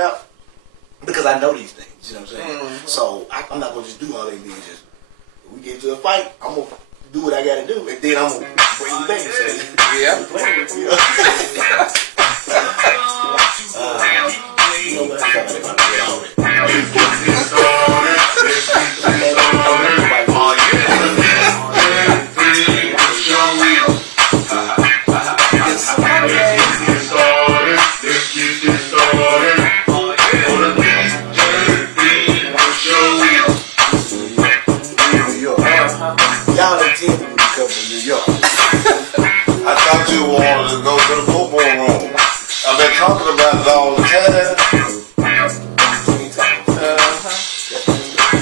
rap because I know these things. You know what I'm saying? Mm-hmm. So I'm not gonna just do all these things. Just if we get into a fight, I'm gonna do what I gotta do, and then I'm gonna bring you back. So, yeah. You know what? Talking about it all the time.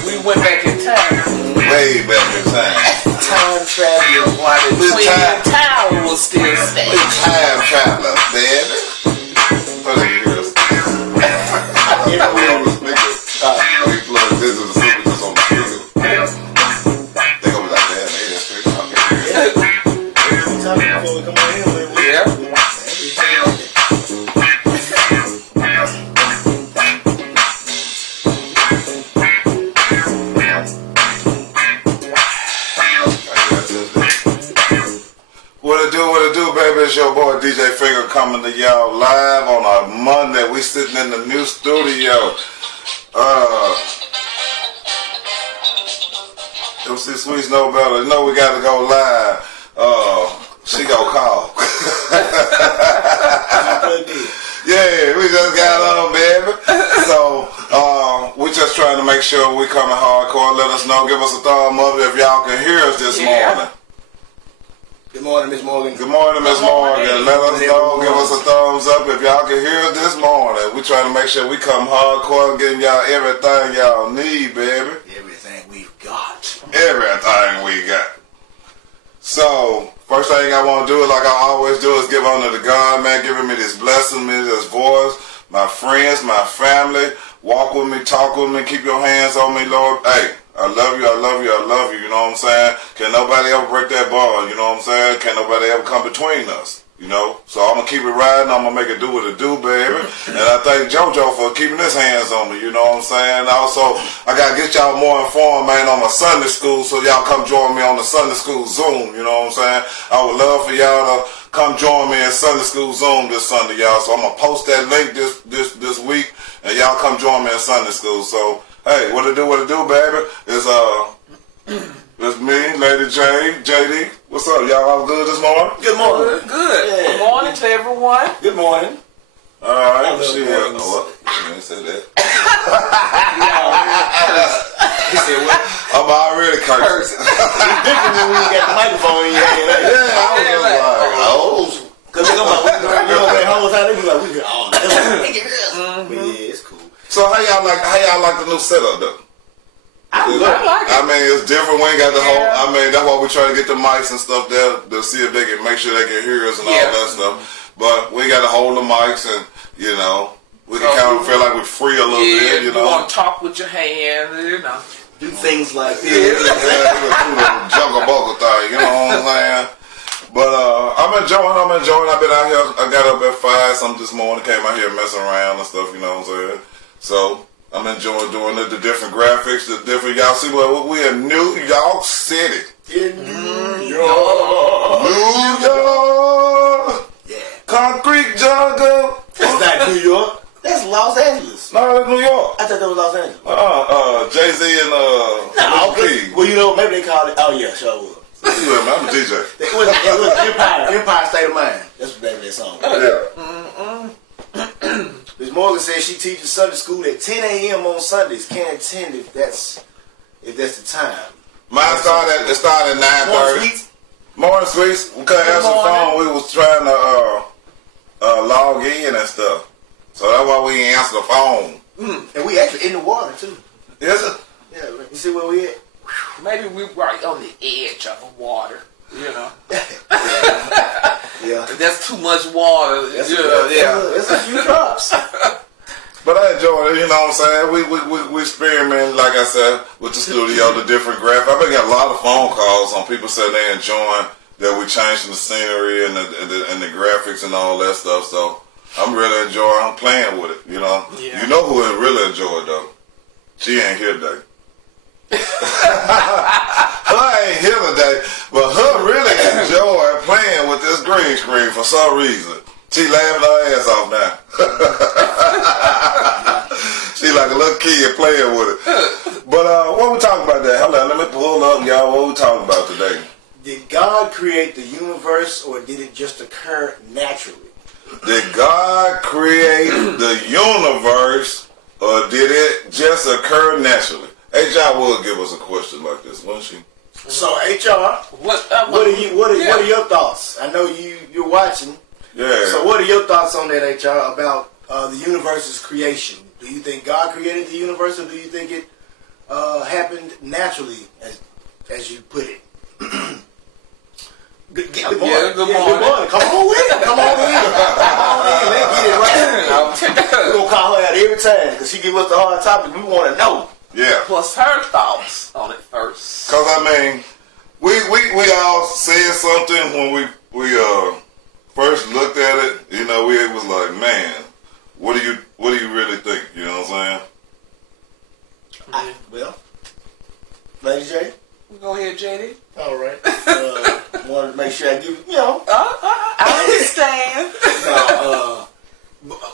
We went back in time. Way back in time. Time traveling while the Twin Tower was still standing. Time traveler, baby. This is a super just on the speaker. They gonna be like, damn, man, that's straight talking. Yeah. What it do, baby? It's your boy DJ Finger coming to y'all live on a Monday. We sitting in the new studio. MC Sweets know better. You know we got to go live. She gonna call. Yeah, we just got on, baby. So, we just trying to make sure we coming hardcore. Let us know. Give us a thumb up if y'all can hear us this morning. Good morning, Miss Morgan. Good morning, Miss Morgan. Let us know. Give us a thumbs up if y'all can hear us this morning. We trying to make sure we come hardcore and getting y'all everything y'all need, baby. Everything we've got. Everything we got. So, first thing I want to do, like I always do, is give honor to God, man, giving me this blessing, me this voice, my friends, my family. Walk with me, talk with me, keep your hands on me, Lord. Hey, I love you, I love you, I love you, you know what I'm saying? Can't nobody ever break that bond, you know what I'm saying? Can't nobody ever come between us, you know? So I'm going to keep it riding, I'm going to make it do what it do, baby. And I thank JoJo for keeping his hands on me, you know what I'm saying? Also, I got to get y'all more informed, man, on my Sunday school, so y'all come join me on the Sunday school Zoom, you know what I'm saying? I would love for y'all to come join me in Sunday school Zoom this Sunday, y'all. So I'm going to post that link this week, and y'all come join me in Sunday school. So, hey, what it do, baby? It's me, Lady J, JD. What's up, y'all? All good this morning? Good morning. Good. Yeah. Good morning to everyone. Good morning. All right, shit. Oh, I didn't say that. He said what? I'm already cursing. It's different when we got the microphone in your hand. Yeah, I was just like, oh. Because they're going to be like, whole time they be like, we can all But yeah, it's cool. So how y'all like the new setup though? I like it. I mean, it's different. We ain't got the whole. I mean, that's why we try to get the mics and stuff there to see if they can make sure they can hear us and all that stuff. But we got to hold the mics and you know we can kind of feel like we're free a little bit. You know, want to talk with your hands. You know, do things like this. Yeah, jungle vocal thing. You know what I'm saying? But I'm enjoying. I've been out here. I got up at 5 something this morning. Came out here messing around and stuff. You know what I'm saying? So I'm enjoying doing the different graphics, the different. Y'all see what we in New York City. In New York. New York. Yeah. Concrete jungle. That's not New York. That's Los Angeles. No, that's New York. I thought that was Los Angeles. Jay-Z and well, you know, maybe they called it. Oh yeah, sure was. Yeah, man, I'm a DJ. It was Empire State of Mind. That's the name of that song. Yeah. Ms. Morgan says she teaches Sunday school at 10 a.m. on Sundays. Can't attend if that's the time. Mine started at 9:30. Morning, sweets. We couldn't answer the phone. We was trying to log in and stuff. So that's why we ain't answer the phone. And we actually in the water too. Is it? Yeah. You see where we at? Maybe we right on the edge of the water. You know. Yeah. That's too much water. It's a few drops. But I enjoy it, you know what I'm saying? We experiment, like I said, with the studio, the different graphics. I've been getting a lot of phone calls on people saying they enjoying that we changing the scenery and the graphics and all that stuff. So I'm really enjoying playing with it, you know. Yeah. You know who would really enjoy it, though? She ain't here today. Her ain't here today, but her really enjoy playing with this green screen for some reason. She laughing her ass off now. She like a little kid playing with it. But what we talking about there? Hold on, let me pull up, y'all. What we talking about today? Did God create the universe, or did it just occur naturally? Did God create the universe, or did it just occur naturally? HR would give us a question like this, wouldn't she? So HR, what are your thoughts? I know you're watching. Yeah. So what are your thoughts on that, HR, about the universe's creation? Do you think God created the universe, or do you think it happened naturally, as you put it? Good morning. Yeah, good morning. Good morning. Come on with it. Come on in. Let's get it right. We're going to call her out every time because she give us the hard topic. We want to know. Yeah. What's her thoughts on it first? Because, I mean, we all said something when we first looked at it. You know, we was like, man, what do you really think? You know what I'm saying? Well, Lady J? Go ahead, JD. All right. Wanted to make sure I give you, I understand.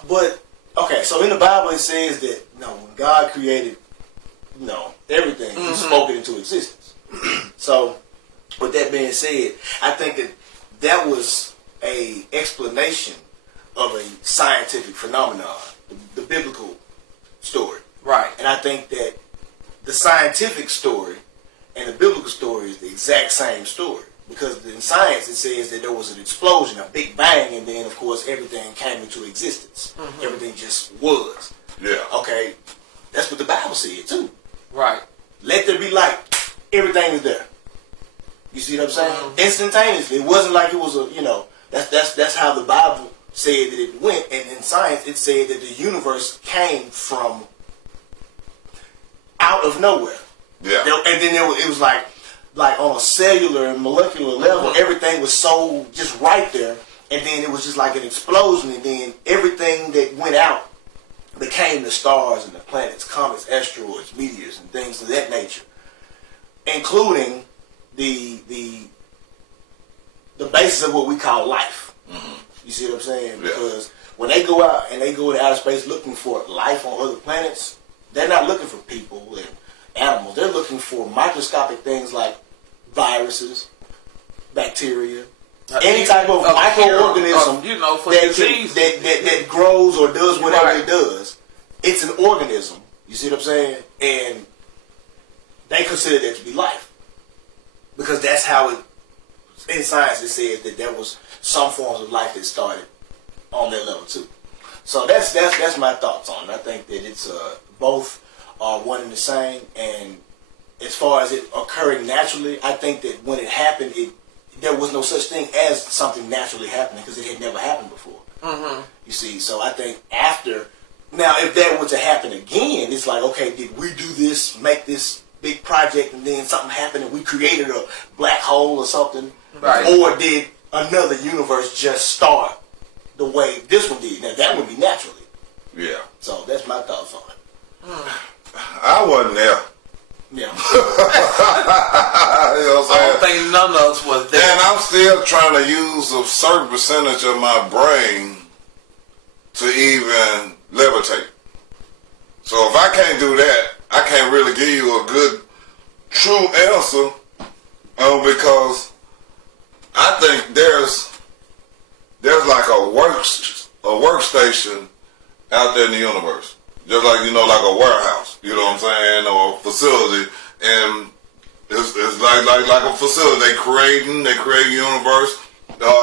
But, okay, so in the Bible it says that, when God created, everything, He spoke it into existence. So, with that being said, I think that was a explanation of a scientific phenomenon, the biblical story. Right. And I think that the scientific story and the biblical story is the exact same story. Because in science it says that there was an explosion, a big bang, and then of course everything came into existence. Everything just was. Yeah. Okay, that's what the Bible said too. Right. Let there be light. Everything is there. You see what I'm saying? Instantaneously. It wasn't like it was that's how the Bible said that it went. And in science it said that the universe came from out of nowhere. Yeah. And then it was like on a cellular and molecular level, everything was so just right there. And then it was just like an explosion. And then everything that went out became the stars and the planets, comets, asteroids, meteors, and things of that nature, including the basis of what we call life. You see what I'm saying? Yeah. Because when they go out and they go to outer space looking for life on other planets, they're not looking for people and animals. They're looking for microscopic things like viruses, bacteria, any type of microorganism that grows or does whatever it does. It's an organism. You see what I'm saying? And they consider that to be life. Because that's how in science it says that there was some forms of life that started on that level too. So that's my thoughts on it. I think that it's both are one and the same, and as far as it occurring naturally, I think that when it happened, there was no such thing as something naturally happening because it had never happened before. You see, so I think now if that were to happen again, it's like, okay, did we do this, make this big project, and then something happened and we created a black hole or something? Right. Or did another universe just start the way this one did? Now that would be naturally. Yeah. So that's my thoughts on it. I wasn't there. Yeah. You know what I'm saying? I don't think none of us was there. And I'm still trying to use a certain percentage of my brain to even levitate. So if I can't do that, I can't really give you a good, true answer, because I think there's like a workstation out there in the universe. Just like, like a warehouse, you know what I'm saying, or a facility, and it's like a facility. They create a universe.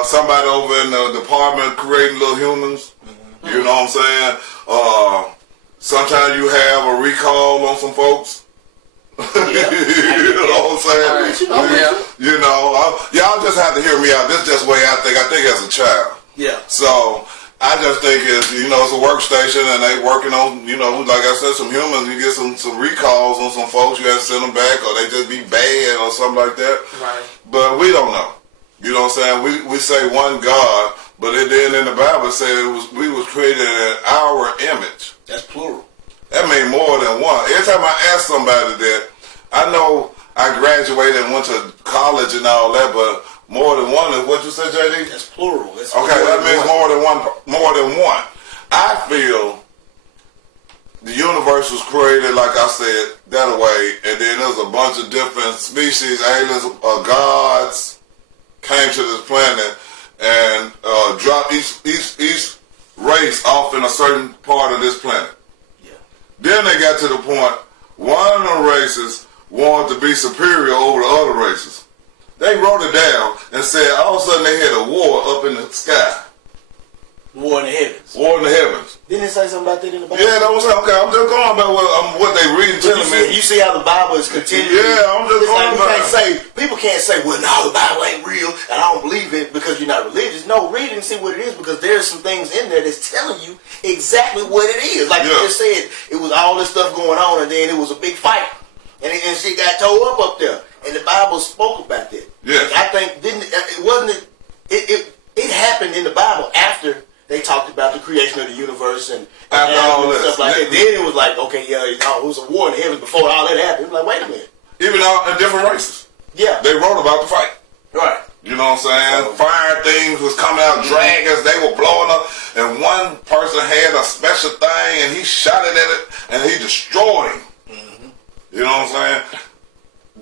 Somebody over in the department creating little humans, you know what I'm saying. Sometimes you have a recall on some folks. You know what I'm saying? Y'all just have to hear me out. This is just the way I think. I think as a child. Yeah. So I just think it's a workstation, and they working on, like I said, some humans. You get some recalls on some folks. You have to send them back, or they just be bad or something like that. Right. But we don't know. You know what I'm saying? We say one God, But then in the Bible it said we was created in our image. That's plural. That means more than one. Every time I ask somebody that, I know I graduated and went to college and all that, but more than one is what you said, JD? That's plural. That's Okay, that means more than one. More than one. I feel the universe was created, like I said, that way, and then there's a bunch of different species, aliens, gods came to this planet and dropped each race off in a certain part of this planet. Yeah. Then they got to the point, one of the races wanted to be superior over the other races. They wrote it down and said all of a sudden they had a war up in the sky. War in the heavens. War in the heavens. Didn't it say something about that in the Bible? Yeah, that was okay. I'm just going about what they reading But telling me. you see how the Bible is continuing. Yeah, I'm just It's going like about. people can't say, well, no, the Bible ain't real, and I don't believe it because you're not religious. No, read it and see what it is, because there's some things in there that's telling you exactly what it is. Like you just said, it was all this stuff going on, and then it was a big fight, and shit got tore up there, and the Bible spoke about that. Yeah. Like, I think it happened in the Bible after they talked about the creation of the universe and all that. stuff like that. Then it was like, okay, yeah, it was a war in the heavens before all that happened. It was like, wait a minute. Even all in different races. Yeah. They wrote about the fight. Right. You know what I'm saying? Fire things was coming out, dragons, they were blowing up, and one person had a special thing, and he shot it at it, and he destroyed him. Mm-hmm. You know what I'm saying?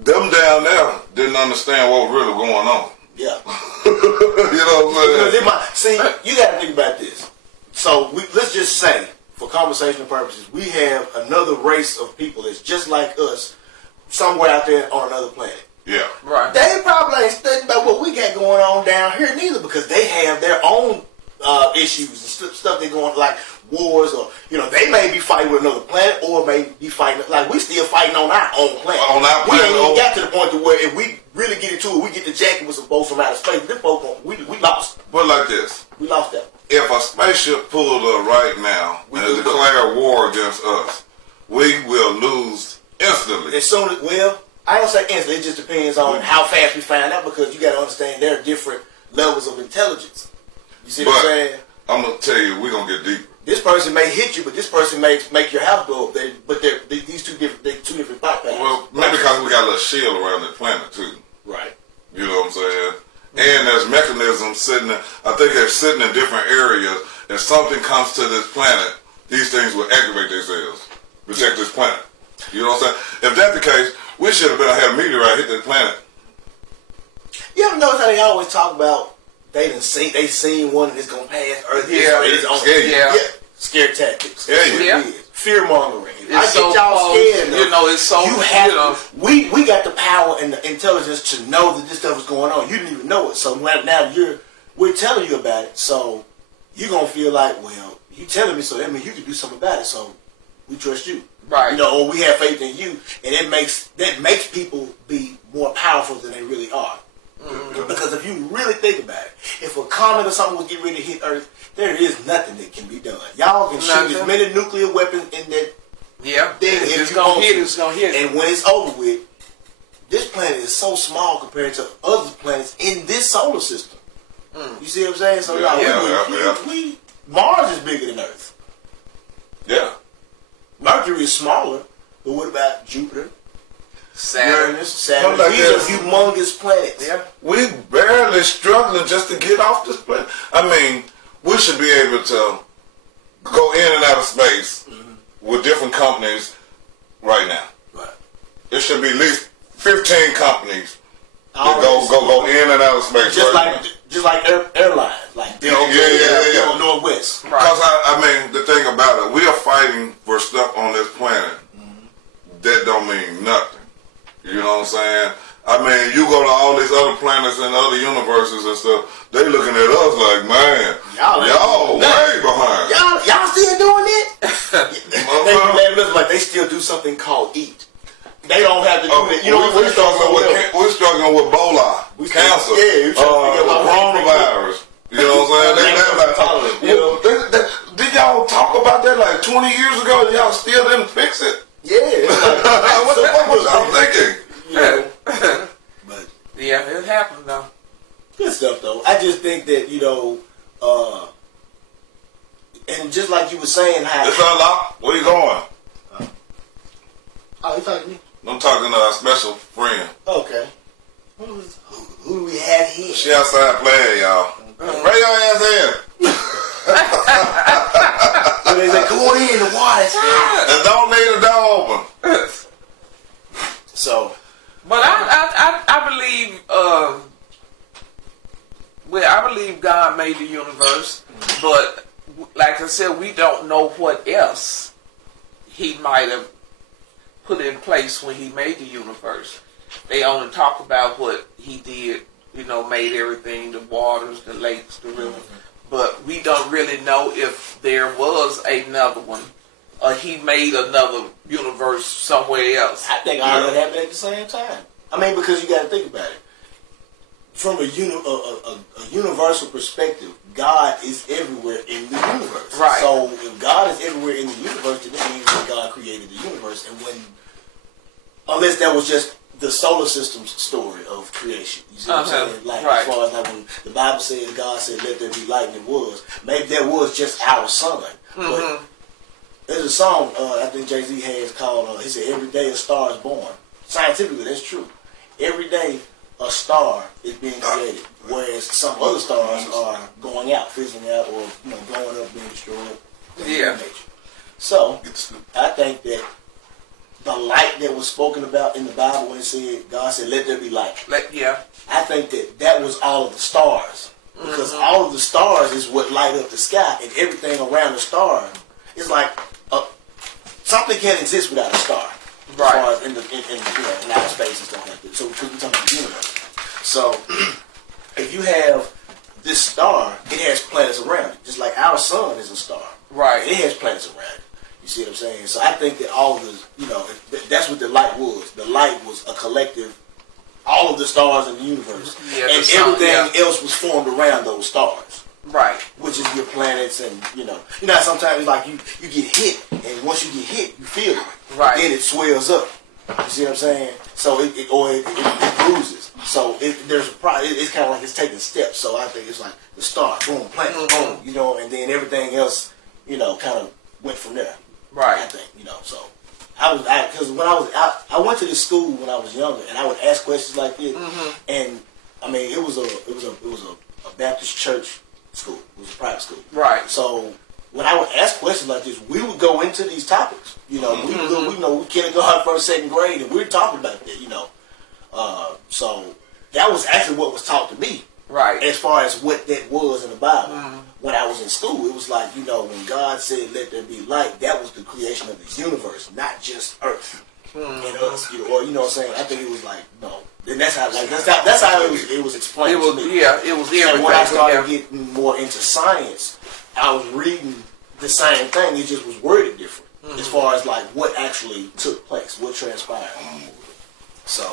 Them down there didn't understand what was really going on. Yeah. You know what I'm saying? See, you got to think about this. So let's just say, for conversational purposes, we have another race of people that's just like us, somewhere out there on another planet. Yeah. Right. They probably ain't studying about what we got going on down here neither, because they have their own issues and stuff they're going, like wars, or they may be fighting with another planet, or may be fighting like we still fighting on our own planet. On our we planet, ain't even got to the point to where if we really get into it, we get the jacket with some bolts from outer space. Them folk, we lost. But like this, We lost that. if a spaceship pulled up right now and declared war against us, we will lose instantly. As soon as, I don't say instantly. It just depends on how fast we find out, because you got to understand there are different levels of intelligence. You see what I'm saying? I'm gonna tell you, we're gonna get deeper. This person may hit you, but this person may make your house blow up. They're these two different thought patterns. Well, maybe because we got a little shield around the planet too. Right. You know what I'm saying? And there's mechanisms sitting. I think they're sitting in different areas. If something comes to this planet, these things will activate themselves, protect this planet. You know what I'm saying? If that's the case, we should have had a meteorite hit this planet. You ever notice how they always talk about they seen one that's gonna pass Earth? Yeah. Scare tactics. Yeah. Fear mongering. I get so y'all close. scared enough. It's so. You have we got the power and the intelligence to know that this stuff is going on. You didn't even know it. So now we're telling you about it. So you're gonna feel like, well, you telling me, so that means you can do something about it. So we trust you. Right. Or we have faith in you, and that makes people be more powerful than they really are. Mm-hmm. Because if you really think about it, if a comet or something was getting ready to hit Earth, there is nothing that can be done. Y'all can shoot as many nuclear weapons in that thing it's gonna hit. It's gonna hit. And when it's over with, this planet is so small compared to other planets in this solar system. You see what I'm saying? So Mars is bigger than Earth. Yeah. Mercury is smaller, but what about Jupiter? Saturn. These are humongous planets. Yeah. We barely struggling just to get off this planet. I mean, we should be able to go in and out of space with different companies right now. Right. There should be at least 15 companies that go in and out of space. Just like airlines, like Delta, Northwest. Because I mean, the thing about it, we are fighting for stuff on this planet that don't mean nothing. You know what I'm saying? I mean, you go to all these other planets and other universes and stuff, they looking at us like, man, y'all way behind. Y'all still doing it? They still do something called eat. They don't have to do that. We're struggling with Ebola, cancer, coronavirus. You know what I'm saying? Did y'all talk about that like 20 years ago and y'all still didn't fix it? Yeah. What the fuck was y'all thinking? But it happened though. good stuff though. I just think that And just like you were saying, how It's unlocked. Where you going? oh, you talking to me? I'm talking to a special friend. Okay. Who do we have here? She outside playing, y'all. Bring your ass in. So they say, come on in, the water's hot. And don't leave the door open. So, But I believe, I believe God made the universe, but like I said, we don't know what else He might have put in place when He made the universe. They only talk about what He did, made everything, the waters, the lakes, the rivers, but we don't really know if there was another one. He made another universe somewhere else. I think all of that happened at the same time. I mean, because you got to think about it. From a universal perspective, God is everywhere in the universe. Right. So if God is everywhere in the universe, then it means that God created the universe. And unless that was just the solar system's story of creation. You see what I'm saying? Like, right. As far as like when the Bible says, God said, let there be light, and it was. Maybe that was just our sun. But there's a song I think Jay-Z has called, he said, every day a star is born. Scientifically, that's true. Every day a star is being created, whereas some other stars are going out, fizzling out, or blowing up, being destroyed. Yeah. So I think that the light that was spoken about in the Bible when it said, God said, let there be light. I think that was all of the stars. Because all of the stars is what light up the sky, and everything around the star is like something can't exist without a star. Right. As far as in outer space and stuff like that. So because we're talking about the universe. So if you have this star, it has planets around it. Just like our sun is a star. Right. It has planets around it. You see what I'm saying? So I think that all of the, that's what the light was. The light was a collective, all of the stars in the universe. Yeah, and everything else was formed around those stars. Right. Which is your planets and, how sometimes it's like you get hit, and once you get hit, you feel it. Right. Then it swells up. You see what I'm saying? So it bruises. So there's a it's kind of like it's taking steps. So I think it's like the star, boom, planet, boom, and then everything else, kind of went from there. Right. I think, so because when I went to this school when I was younger, and I would ask questions like this, and I mean it was a Baptist church school. It was a private school. Right. So when I would ask questions like this, we would go into these topics. We kindergarten, first, second grade, and we were talking about that. So that was actually what was taught to me. Right. As far as what that was in the Bible. When I was in school, it was like, when God said, let there be light, that was the creation of the universe, not just earth and us. Or, what I'm saying? I think it was like, no. And that's how it was explained to me. Yeah, it was everything. And when I started getting more into science, I was reading the same thing. It just was worded different as far as like what actually took place, what transpired. So,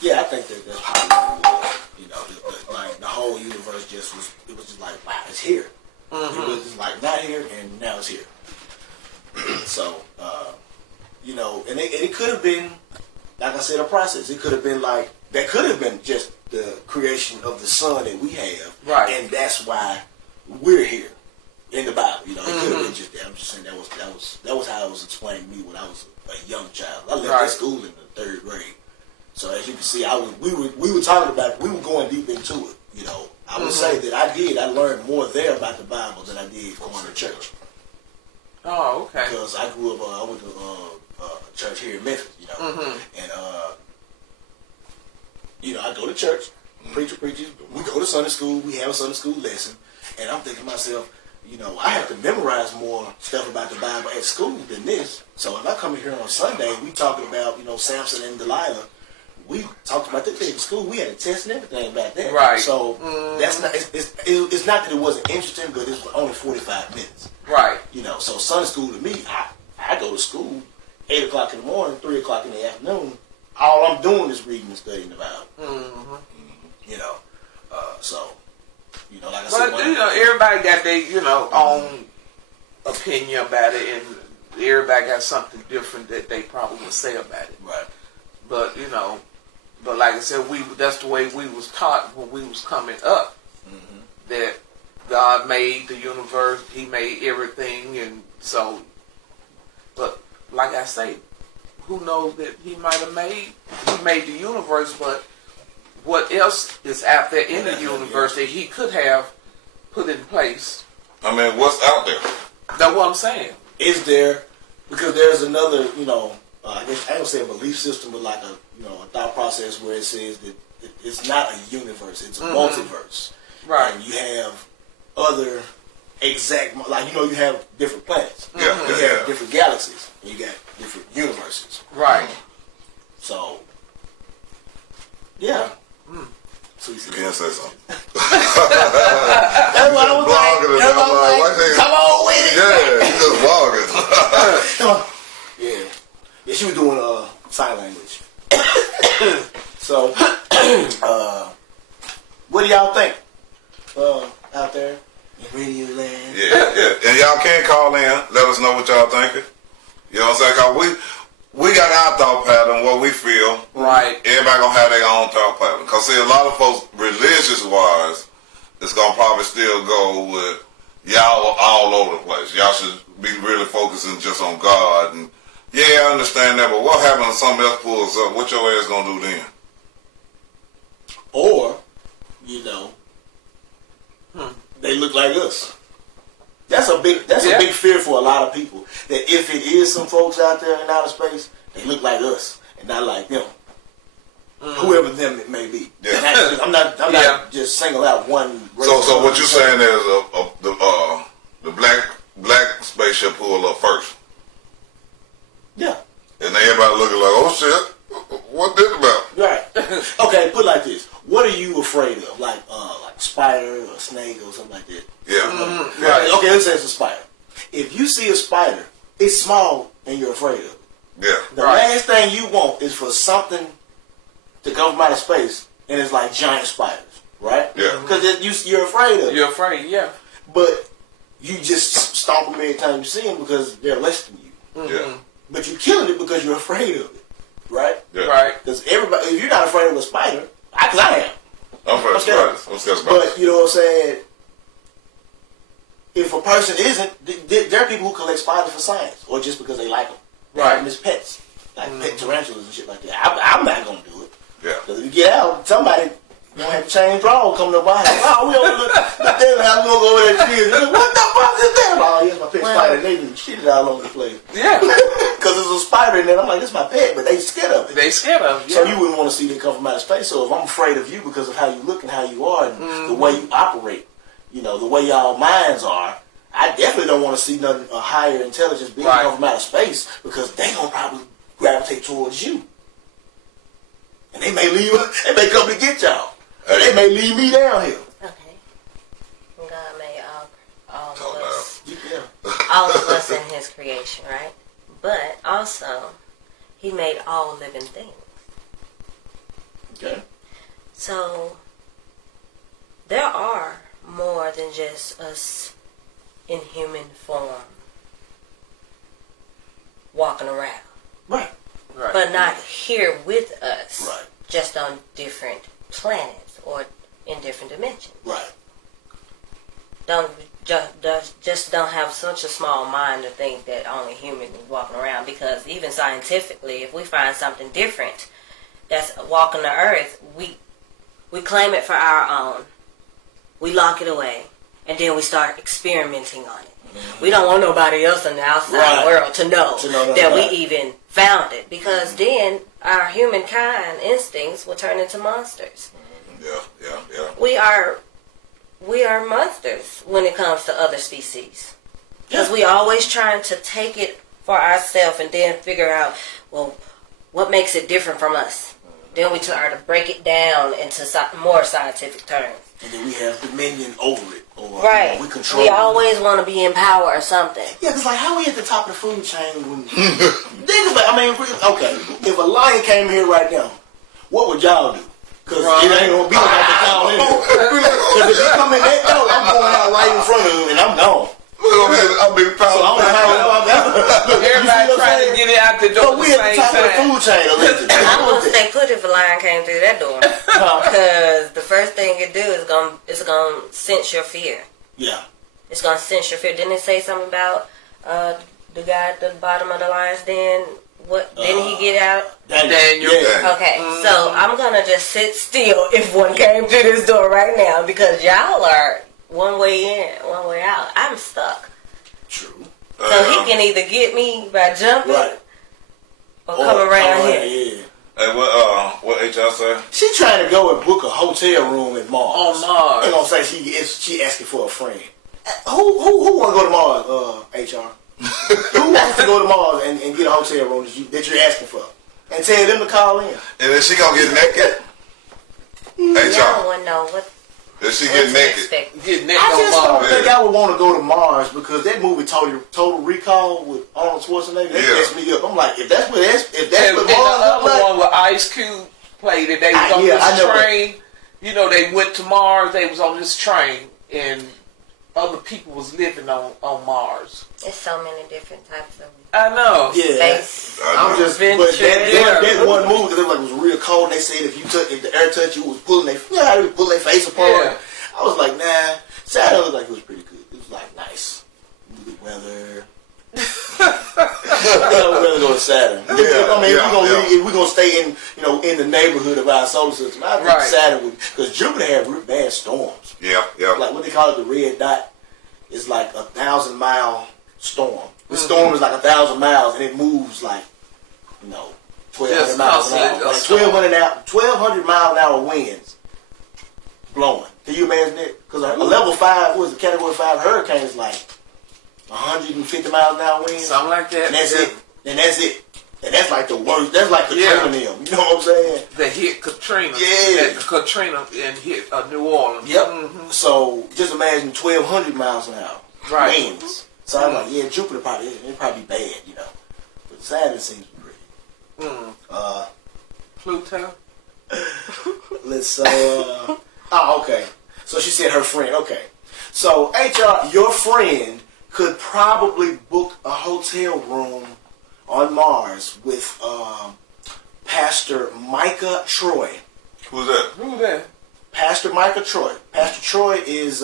I think that's probably what it was. Like the whole universe it was just like, wow, it's here. It was just like not here, and now it's here. So, and it could have been, like I said, a process. It could have been like, that could have been just the creation of the sun that we have. Right. And that's why we're here in the Bible. It could have been just that. I'm just saying that was how it was explained to me when I was a young child. I left that school in the 3rd grade. So as you can see, we were talking about, we were going deep into it. I would say that I learned more there about the Bible than I did going to church. Oh, okay. Because I grew up, I went to a church here in Memphis, and I go to church, preacher preaches, we go to Sunday school, we have a Sunday school lesson, and I'm thinking to myself, I have to memorize more stuff about the Bible at school than this. So if I come in here on Sunday, we talking about, Samson and Delilah. We talked about that thing in school. We had a test and everything back then. Right. So that's not. It's not that it wasn't interesting, but it was only 45 minutes. Right. So Sunday school to me, I go to school 8 o'clock in the morning, 3 o'clock in the afternoon. All I'm doing is reading and studying the Bible. So like I said. But everybody got their own opinion about it, and everybody got something different that they probably would say about it. Right. But But like I said, that's the way we was taught when we was coming up. that God made the universe. He made everything, and so. But like I say, who knows that he made the universe, but what else is out there in the universe that he could have put in place? I mean, what's out there? That's what I'm saying. Is there, because there's another, I guess I don't say a belief system, but like a thought process where it says that it's not a universe, it's a multiverse. Right. And you have other exact, like, you have different planets. Yeah, You have different galaxies. And you got different universes. Right. So, yeah. So You can't say something. that's what I was Blogging like. and I'm like, why they- Come on with it. Yeah, you just blogging. Come on. Yeah, she was doing sign language. So, what do y'all think out there in Radio Land? Yeah. And y'all can call in. Let us know what y'all thinking. You know what I'm saying? Cause we got our thought pattern, what we feel. Right. Everybody gonna have their own thought pattern. Cause see, a lot of folks, religious wise, it's gonna probably still go with y'all all over the place. Y'all should be really focusing just on God. And yeah, I understand that, but what happens when something else pulls up? What your ass gonna do then? Or, they look like us. That's a big fear for a lot of people. That if it is some folks out there in outer space, they look like us and not like them. Whoever them it may be. Yeah. And actually, I'm not just single out one race. So what you're saying is the black spaceship pulled up first. Yeah. And everybody looking like, oh shit, what this about? Right. Okay, put it like this. What are you afraid of? Like a spider or a snake or something like that? Yeah. Right. Okay, let's say it's a spider. If you see a spider, it's small and you're afraid of it. Yeah. The last thing you want is for something to come from outer space and it's like giant spiders, right? Yeah. Because you're afraid of it. You're afraid, yeah. But you just stomp them every time you see them because they're less than you. Yeah. But you're killing it because you're afraid of it, right? Yeah. Right. Because everybody, if you're not afraid of a spider, because I am. I'm afraid of spiders. I'm scared of spiders. But you know what I'm saying? If a person isn't, there are people who collect spiders for science or just because they like them. They have them as pets, like pet tarantulas and shit like that. I'm not gonna do it. Yeah. Because if you get out, somebody gonna have to change drawers coming up behind. Oh, we over look there, I'm gonna go over that tree. And what the fuck is that? Oh, here's my pet spider. And they even shitted all over the place. Yeah. Because there's a spider in there. I'm like, this is my pet, but they scared of it. They scared of it. So Yeah. you wouldn't want to see them come from outer space. So if I'm afraid of you because of how you look and how you are and the way you operate, the way y'all minds are, I definitely don't want to see nothing a higher intelligence being come from outer space because they gonna probably gravitate towards you, and they may leave. They may come to get y'all, and they may leave me down here. Okay. God made all Talk of us, Yeah. all of us in His creation, right? But also, He made all living things. Okay. So there are more than just us in human form walking around, Right. Right. but not here with us, Right. just on different planets or in different dimensions. Right. Just don't have such a small mind to think that only humans is walking around, because even scientifically, if we find something different that's walking the earth, we claim it for our own, we lock it away, and then we start experimenting on it. Mm-hmm. We don't want nobody else in the outside world to know that we even found it, because then our humankind instincts will turn into monsters. Yeah. We are monsters when it comes to other species, because we always trying to take it for ourselves and then figure out, well, what makes it different from us. Then we try to break it down into more scientific terms. And then we have dominion over it, or Right. we control. We it. always want to be in power or something. Yeah, it's like how we at the top of the food chain when think about. I mean, okay, if a lion came here right now, what would y'all do? Because it ain't gonna be like the cow anyway. Because if you come in that door, I'm going out right in front of him and I'm gone. I'll be proud. So I don't know how. Look, Everybody trying got to get it out the door But at we the at the same top of the time. food chain, allegedly. I wouldn't stay put if a lion came through that door. Because the first thing it do is gonna sense your fear. Yeah. It's gonna sense your fear. Didn't it say something about the guy at the bottom of the lion's den? What didn't he get out? Daniel. Yeah. Okay, so I'm gonna just sit still if one came through this door right now because y'all are one way in, one way out. I'm stuck. True. So he can either get me by jumping Right. or come around here. Yeah. Hey, what HR say? She trying to go and book a hotel room in Mars. On Mars. You know what I'm saying? She asking for a friend. Who want to go to Mars? HR. Who wants to go to Mars and get a hotel room that you're asking for? And tell them to call in. And then she gonna get naked? Y'all HR. wanna know what Then she get to naked. expect. Get naked I just on don't Mars. think I would want to go to Mars because that movie Total Recall with Arnold Schwarzenegger, that Yeah. messed me up. I'm like, if that's what And Mars the other look like, one with Ice Cube played it. They was on I this know. train. You know, they went to Mars. They was on this train, and other people was living on Mars. There's so many different types of I know. yeah. space. I'm just, but Adventure, that one movie that was real cold. And they said if the air touched you, it was pulling they was pulling their face apart. Yeah. I was like, nah. Saturn looked like it was pretty good. It was like nice, good weather. I would rather go to Saturn. I mean, if we're gonna stay in the neighborhood of our solar system, I think Right. Saturn would, because Jupiter had real bad storms. Yeah. Like what they call it, the red dot. It's like 1,000-mile storm. The storm is like 1,000 miles, and it moves like 1,200 Just miles an hour. constantly a Like 1,200 mile an hour winds blowing. Can you imagine it? Because a level 5, what is it, category 5 hurricane is like 150 miles an hour winds. Something like that. And that's Yeah. it. And that's it. And that's like the worst. That's like Katrina Yeah. and them. You know what I'm saying? That hit Katrina. Yeah. That Katrina and hit New Orleans. Yep. Mhm. So just imagine 1,200 miles an hour Right. winds. So I'm like, yeah, Jupiter probably bad, But Saturn seems pretty. Pluto. Let's okay. So she said her friend. Okay. So HR, your friend could probably book a hotel room on Mars with Pastor Micah Troy. Who's that? Who that? Pastor Micah Troy. Pastor Troy is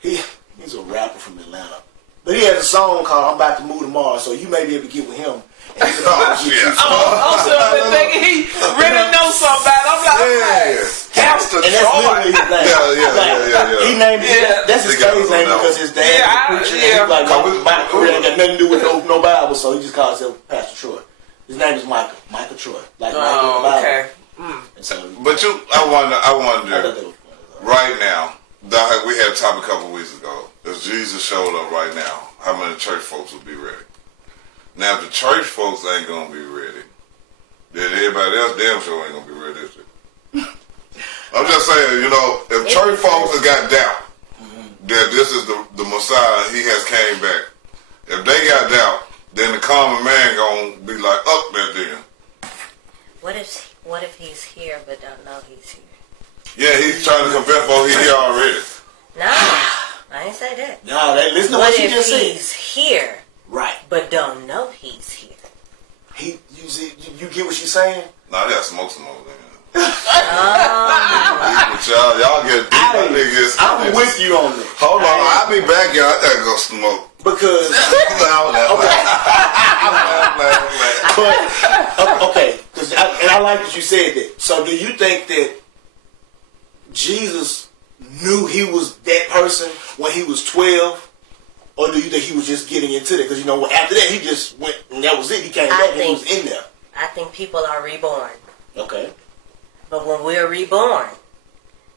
he's a rapper from Atlanta. But he has a song called I'm About to Move to Mars, so you may be able to get with him. And he can Oh, get shit. you- I'm sitting there thinking he really knows something about it. I'm like, Yeah. Pastor And that's literally Troy. his name. Yeah. He named Yeah. that's his They got stage him name on because his dad Yeah, was a preacher. yeah. And he's Cause like, my career ain't got nothing to do with no Bible, so he just calls himself Pastor Troy. His name is Micah Troy. Like Micah in the Bible. okay. And so, But I I wonder, thought that was funny. right now, we had a topic a couple weeks ago. If Jesus showed up right now, how many church folks would be ready? Now, if the church folks ain't going to be ready, then everybody else damn sure ain't going to be ready, is it? I'm just saying, if church folks have got doubt that this is the Messiah, he has came back. If they got doubt, then the common man going to be like, up there then. What if he's here but don't know he's here? Yeah, he's trying to convince folks he's here already. No, I ain't say that. No, listen to What what she if just said. he's here Right. but don't know he's here? You get what she's saying? Nah, they got smoke some over there. Oh, But y'all get deep. My niggas. I'm with you on this. Hold on, I'll be back, y'all. I gotta go smoke. Because okay, and I like that you said that. So, do you think that Jesus knew he was that person when he was 12, or do you think he was just getting into that? Because after that he just went, and that was it. He came back and he was in there. I think people are reborn. Okay. But when we're reborn,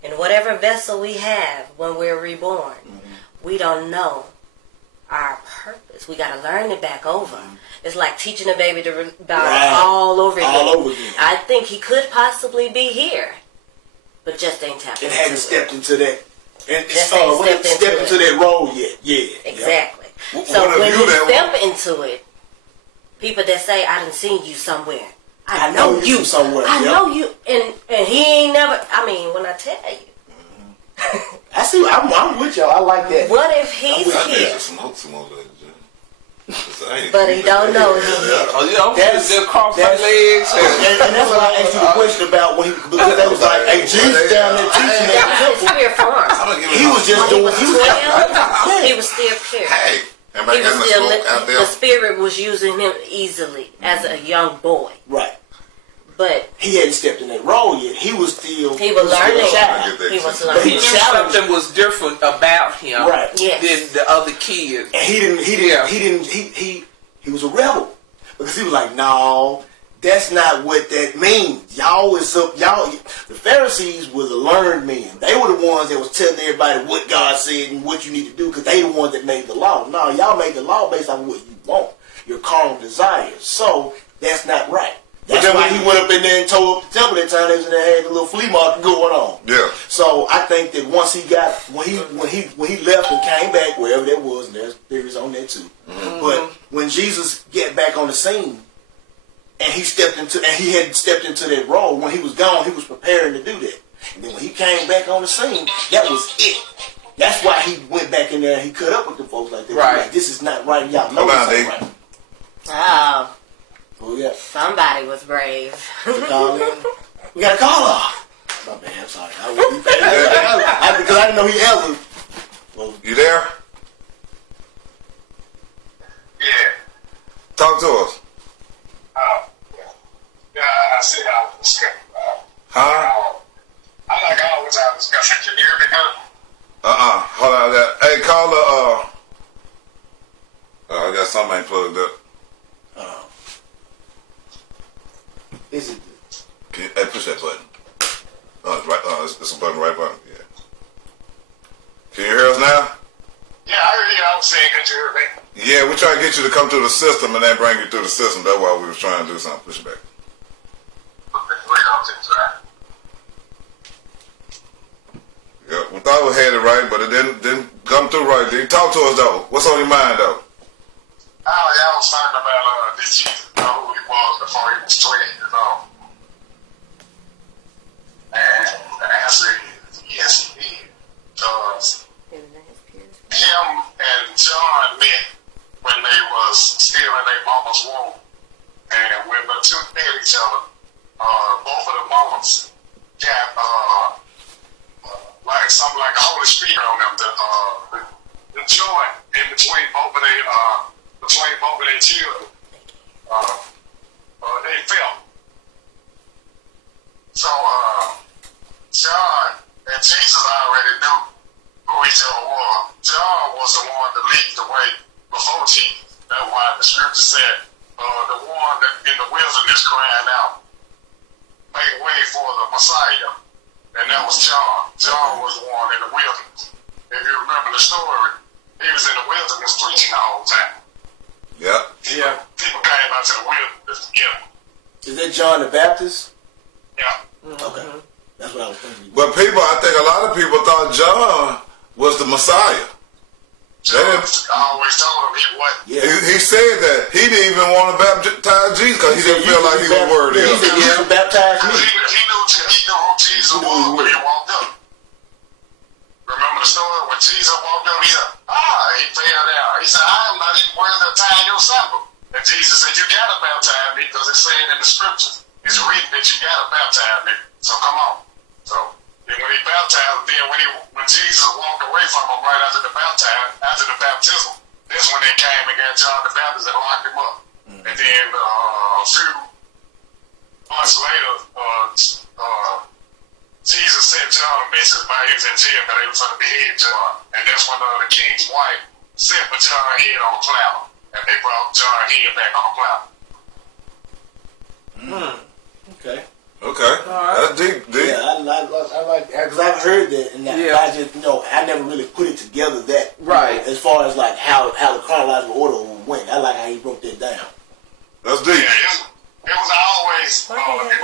in whatever vessel we have, when we're reborn, we don't know our purpose. We got to learn it back over. It's like teaching a baby to about Right. all over again. All over again. I think he could possibly be here, but just ain't tapped And into hadn't it. stepped into that. And Just ain't stepped into that role yet. Yeah. Exactly. What So if when you you that step into it, people that say, I done seen you somewhere. I know you from somewhere. I Yep. know you. And he ain't never, I mean, when I tell you. I see. I'm with y'all. I like that. What if he's I need here? to smoke some over there, Jim. But he don't know. Oh, you know, That's- just cross my that's- legs. And that's why I asked you the question about when he, because they was like, hey, Jesus down there teaching at the It's temple. pure form. He was just When he doing, was he was 12, he was still pure. Hey, everybody He was got still, smoke out the there. spirit was using him easily as a young boy. right. But He hadn't stepped in that role yet. He was still, he was still a learning. child. He was But He learning. knew challenged- something was different about him Right. Yes. than the other kids. And he was a rebel. Because he was like, no, that's not what that means. The Pharisees were the learned men. They were the ones that was telling everybody what God said and what you need to do because they the ones that made the law. No, y'all made the law based on what you want, your carnal desires. So that's not right. That's why he went up in there and tore up the temple that time they was in there had a little flea market going on. Yeah. So I think that once he got when he left and came back wherever that was, and there's theories on that too. But when Jesus get back on the scene and he had stepped into that role, when he was gone, he was preparing to do that. And then when he came back on the scene, that was it. That's why he went back in there and he cut up with the folks like that. Right. Like, this is not right. Y'all know Come on, this D. ain't right. Oh, Oh yeah. somebody was brave. Call in. We got a caller. My bad. I'm sorry. Because I didn't know he ever. Well, You there? Yeah. Talk to us. Yeah, I see how it's discussing. Huh? I like always how it's discussing. Can you hear me good? Hold on. Hey, caller. I got something ain't plugged up. is it? Hey, push that button. It's right. It's a button right button. Yeah. Can you hear us now? Yeah, I heard you. I was saying, could you hear me? Yeah, we're trying to get you to come through the system and then bring you through the system. That's why we was trying to do something. Push it back. Okay, wait on to that. Yeah, we thought we had it right, but it didn't come through right. Did talk to us though? What's on your mind though? Oh, yeah, I was talking about did Jesus know who he was before he was 12 years old? And the answer is yes, he did. Because him and John met when they was still in their mama's womb. And when the two met each other, both of the mamas got like something like the Holy Spirit on them, the joy in between both of their children. They felt. So John and Jesus already knew who each other was. John was the one that lead the way before Jesus. That's why the scripture said, the one that in the wilderness crying out, make way for the Messiah. And that was John. John was the one in the wilderness. If you remember the story, he was in the wilderness preaching the whole time. Yeah. Yeah. People came out to the wilderness to get him. Is that John the Baptist? Yeah. Okay. That's what I was thinking. But I think a lot of people thought John was the Messiah. John always told him he wasn't. Yeah. He said that he didn't even want to baptize Jesus because he didn't feel like he was worthy He of said, it. you should baptize He me. knew who Jesus was when he walked up. Remember the story when Jesus walked up? He said, he fell down. He said, I am not even worthy of tying your sandal. And Jesus said, you got to baptize me because it's saying in the scriptures. It's written that you got to baptize me. So come on. So then when he baptized, then when Jesus walked away from him right after the baptism, that's when they came and got John the Baptist and locked him up. And then a few months later, Jesus sent John a message about he was in jail, but they was going to behead John. And that's when the king's wife sent for John's head on a platter. And they brought John's head back on a platter. Okay. Okay. That's deep. Yeah, I like because I've heard that, and I just I never really put it together that Right. as far as like how the chronological order went. I like how he broke that down. That's deep. Yeah, it was always prophetic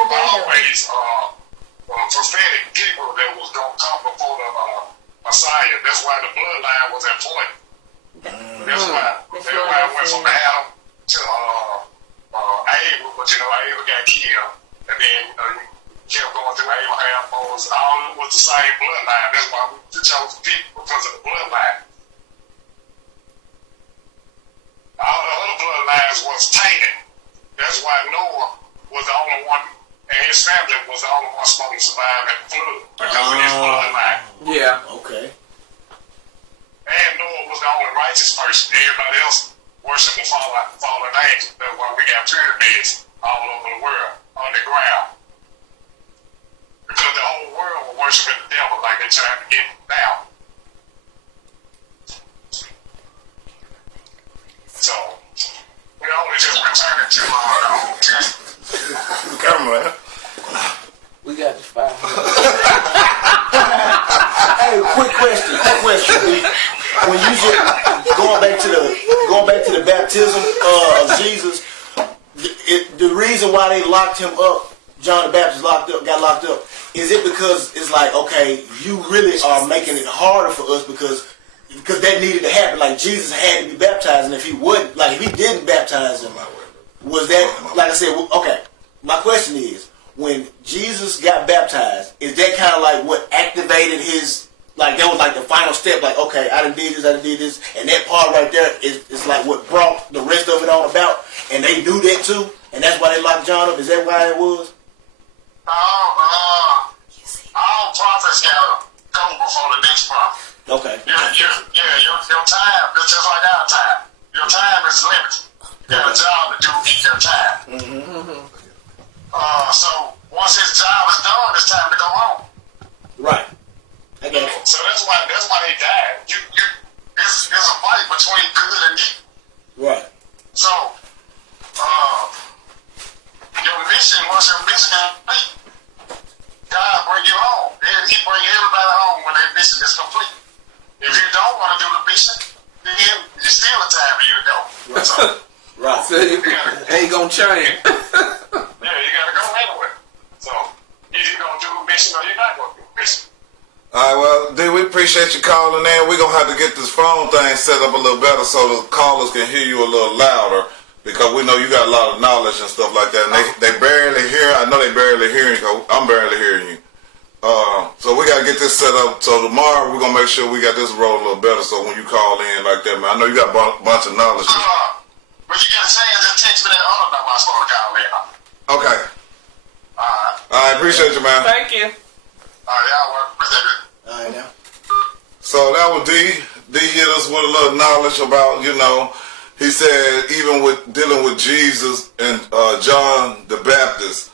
people that was going to come before the Messiah. That's why the bloodline was important. That's why it went from Adam to Abel, but Abel got killed, and then kept going through Abraham, Moses. All of them was the same bloodline. That's why we the chosen people because of the bloodline. All the was tainted. That's why Noah was the only one, and his family was the only one supposed to survive at the flood because of his bloodline. Yeah. Okay. And Noah was the only righteous person. Everybody else worshiped the fallen angels. That's why we got pyramids all over the world, underground. Because the whole world was worshiping the devil like they trying to get him down. So, we only just returning to the Old Testament. Come on, man. We got the 500. Hey, quick question. D. When you said going back to the baptism of Jesus, the reason why they locked him up, John the Baptist got locked up, is it because it's like, okay, you really are making it harder for us because that needed to happen. Like Jesus had to be baptized, and if he didn't baptize him, was that, like I said, okay. My question is, when Jesus got baptized, is that kind of like what activated his, like that was like the final step, like, okay, I done did this, and that part right there is like what brought the rest of it on about, and they knew that too, and that's why they locked John up? Is that why it was? All prophets gotta go before the next prophet. Okay. Your time is just like our time. Your time is limited. You got a job to do in your time. So once his job is done, it's time to go home. Right. I got you. So that's why he died. It's a fight between good and evil. Right. So your mission, once your mission is complete, God bring you home. He bring everybody home when their mission is complete. If you don't want to do the mission, then it's still a time for you to go. So, Right. So ain't gonna change. yeah, you gotta go anyway. So either you're gonna do the mission or you're not gonna do the mission. All right, well, D, we appreciate you calling in. We're going to have to get this phone thing set up a little better so the callers can hear you a little louder because we know you got a lot of knowledge and stuff like that. And they barely hear. I know they barely hearing you. I'm barely hearing you. So we got to get this set up. So tomorrow we're going to make sure we got this roll a little better so when you call in like that, man, I know you got a bunch of knowledge. But you get a chance, just text me that other number I supposed to call in. Okay. Alright. All right, appreciate you, man. Thank you. Y'all work. Appreciate it. All right now. So that was D. D hit us with a little knowledge about, he said even with dealing with Jesus and John the Baptist,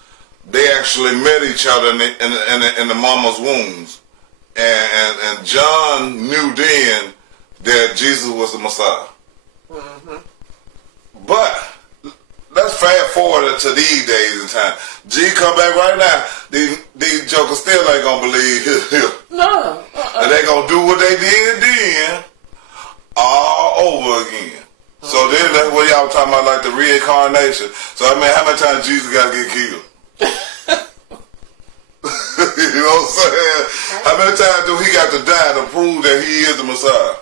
they actually met each other in the mama's wombs. And John knew then that Jesus was the Messiah. Mm-hmm. But let's fast forward to these days and time. G come back right now. These jokers still ain't gonna believe him. No. And they gonna do what they did then all over again. So then that's what y'all talking about, like the reincarnation. So I mean, how many times Jesus got to get killed? You know what I'm saying? How many times do he got to die to prove that he is the Messiah?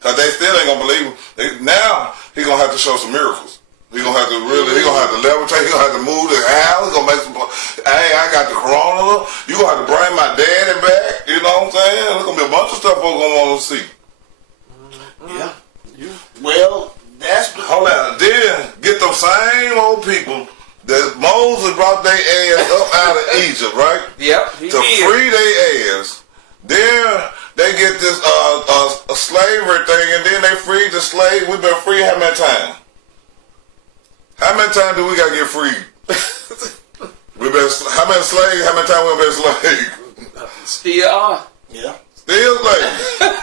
Cause they still ain't gonna believe him. Now he gonna have to show some miracles. He gonna have to levitate. He gonna have to move the house. He gonna make some. Hey, I got the corona. You gonna have to bring my daddy back. You know what I'm saying? There's gonna be a bunch of stuff folks gonna want to see. Yeah. Well, that's Hold on. Then get them same old people that Moses brought their ass up out of Egypt, right? Yep. He To did. free their ass. Then they get this a slavery thing, and then they freed the slave. We've been free how many times? How many times do we gotta get freed? How many slaves? How many times we been slaves? Still are. yeah. Still slaves.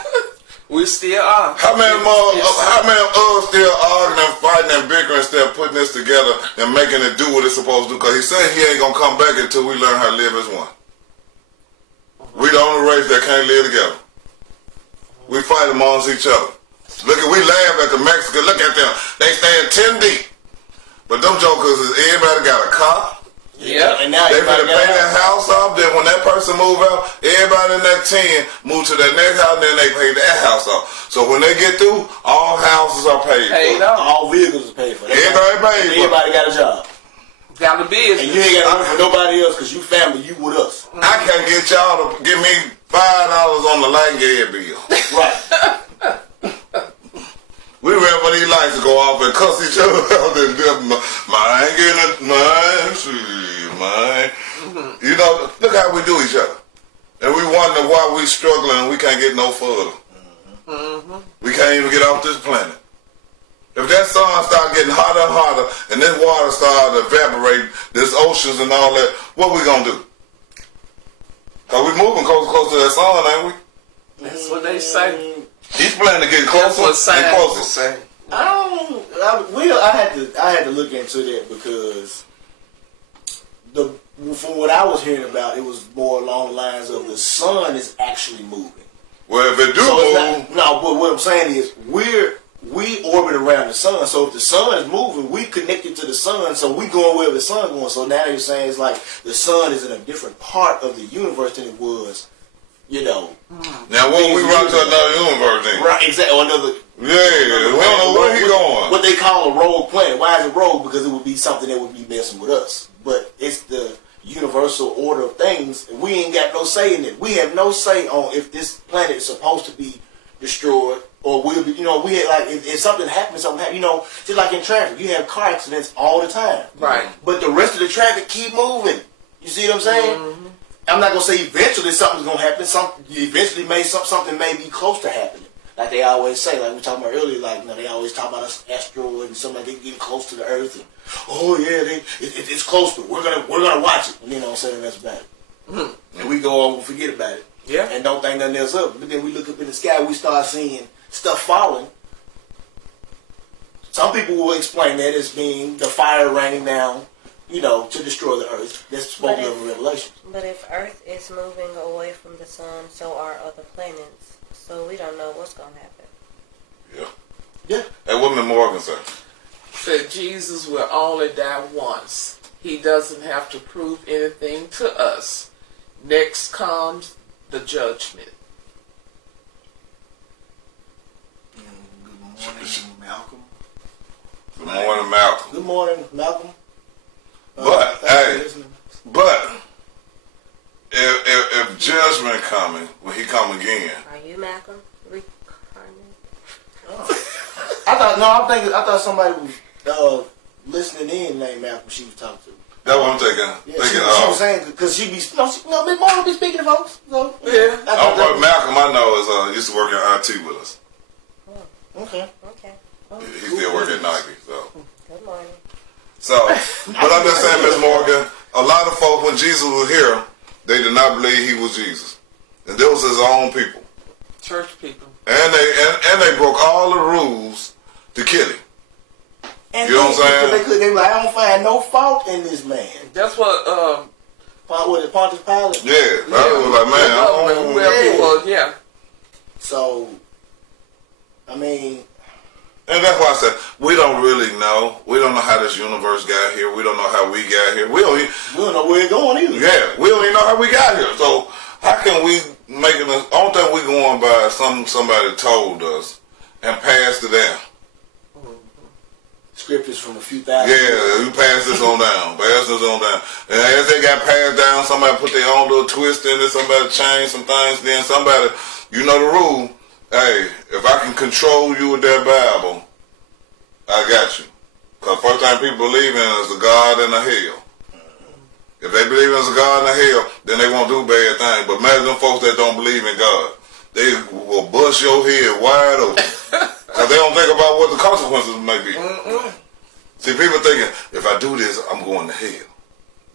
We still are. How many more? How many of us still arguing and fighting and bickering instead of putting this together and making it do what it's supposed to do? Because he said he ain't gonna come back until we learn how to live as one. We the only race that can't live together. We fight amongst each other. We laugh at the Mexicans. Look at them. They stand 10 deep. But them jokers is everybody got a car. Yeah. And now They everybody finna pay got that house off. Then when that person move out, everybody in that 10 move to that next house. Then they pay that house off. So when they get through, all houses are paid Paid for. off. all vehicles are paid for. Everybody paid for. Everybody got a job, Got the and business. you ain't got to work for nobody else because you family. You with us, I can't get y'all to give me $5 on the light gas bill. right? We ready for these lights to go off and cuss each other out and mine getting it, mine. You know, look how we do each other. And we wonder why we struggling and we can't get no further. We can't even get off this planet. If that sun start getting hotter and hotter and this water start evaporating, this oceans and all that, what we gonna do? Cause we moving close to that sun, ain't we? That's what they say. Each planet getting That's what closer and scientists closer. say. I had to look into that because from what I was hearing about, it was more along the lines of the sun is actually moving. Well, if it do So move, it's not, no, but what I'm saying is we orbit around the sun. So if the sun is moving, we connected to the sun. So we going wherever the sun going. So now you're saying it's like the sun is in a different part of the universe than it was, you know. now when we run to another universe then? Right, exactly. Or another. Yeah, we don't know where he going. What they call a rogue planet. Why is it rogue? Because it would be something that would be messing with us. But it's the universal order of things. We ain't got no say in it. We have no say on if this planet is supposed to be destroyed or will be. You know, we had like if something happens, you know, just like in traffic, you have car accidents all the time. Right. But the rest of the traffic keep moving. You see what I'm saying? I'm not gonna say eventually something's gonna happen. Eventually, something may be close to happening. Like they always say, like we talked about earlier, like you know, they always talk about an asteroid and something like they getting close to the Earth. And, oh yeah, it's close, but we're gonna watch it. And then don't say that's about it. And we go on and forget about it. Yeah. And don't think nothing else up. But then we look up in the sky, we start seeing stuff falling. Some people will explain that as being the fire raining down, you know, to destroy the Earth. That's spoken of in Revelation. But if Earth is moving away from the sun, so are other planets. So we don't know what's going to happen. Yeah. Yeah. And what Morgan said? Said Jesus will only die once. He doesn't have to prove anything to us. Next comes the judgment. Good morning, Malcolm. Good morning, Malcolm. Good morning, Malcolm. But thanks for hey, listening. but if judgment coming when he come again, Are you Malcolm? I thought somebody was listening in named Malcolm she was talking to. that's what I'm thinking. Yeah, she was saying because she be Miss Morgan be speaking to folks. So, Yeah. Malcolm I know is used to work in IT with us. Okay. Okay. He still work at Nike. So, Good morning. but I'm just saying, Miss Morgan, a lot of folks when Jesus was here, they did not believe he was Jesus, and those was his own people, Church people. and they broke all the rules to kill him. And You know what I'm saying? They like, I don't find no fault in this man. That's what. What is Pontius Pilate? Yeah, I was like, man, I don't whoever it was, yeah. So, I mean, and that's why I said we don't really know. We don't know how this universe got here. We don't know how we got here. We don't know where it's going either. Yeah, we don't even know how we got here. So how can we make it? Only thing we going by somebody told us and passed it down. Scriptures from a few thousand. Yeah, you pass this on down. Pass this on down. And as they got passed down, somebody put their own little twist in it. Somebody changed some things. Then somebody, you know the rule. Hey, if I can control you with that Bible, I got you. Because first thing people believe in is a God and a hell. If they believe in a God and a hell, then they won't do bad things. But imagine them folks that don't believe in God. They will bust your head wide open. Because they don't think about what the consequences may be. See, people thinking, if I do this, I'm going to hell.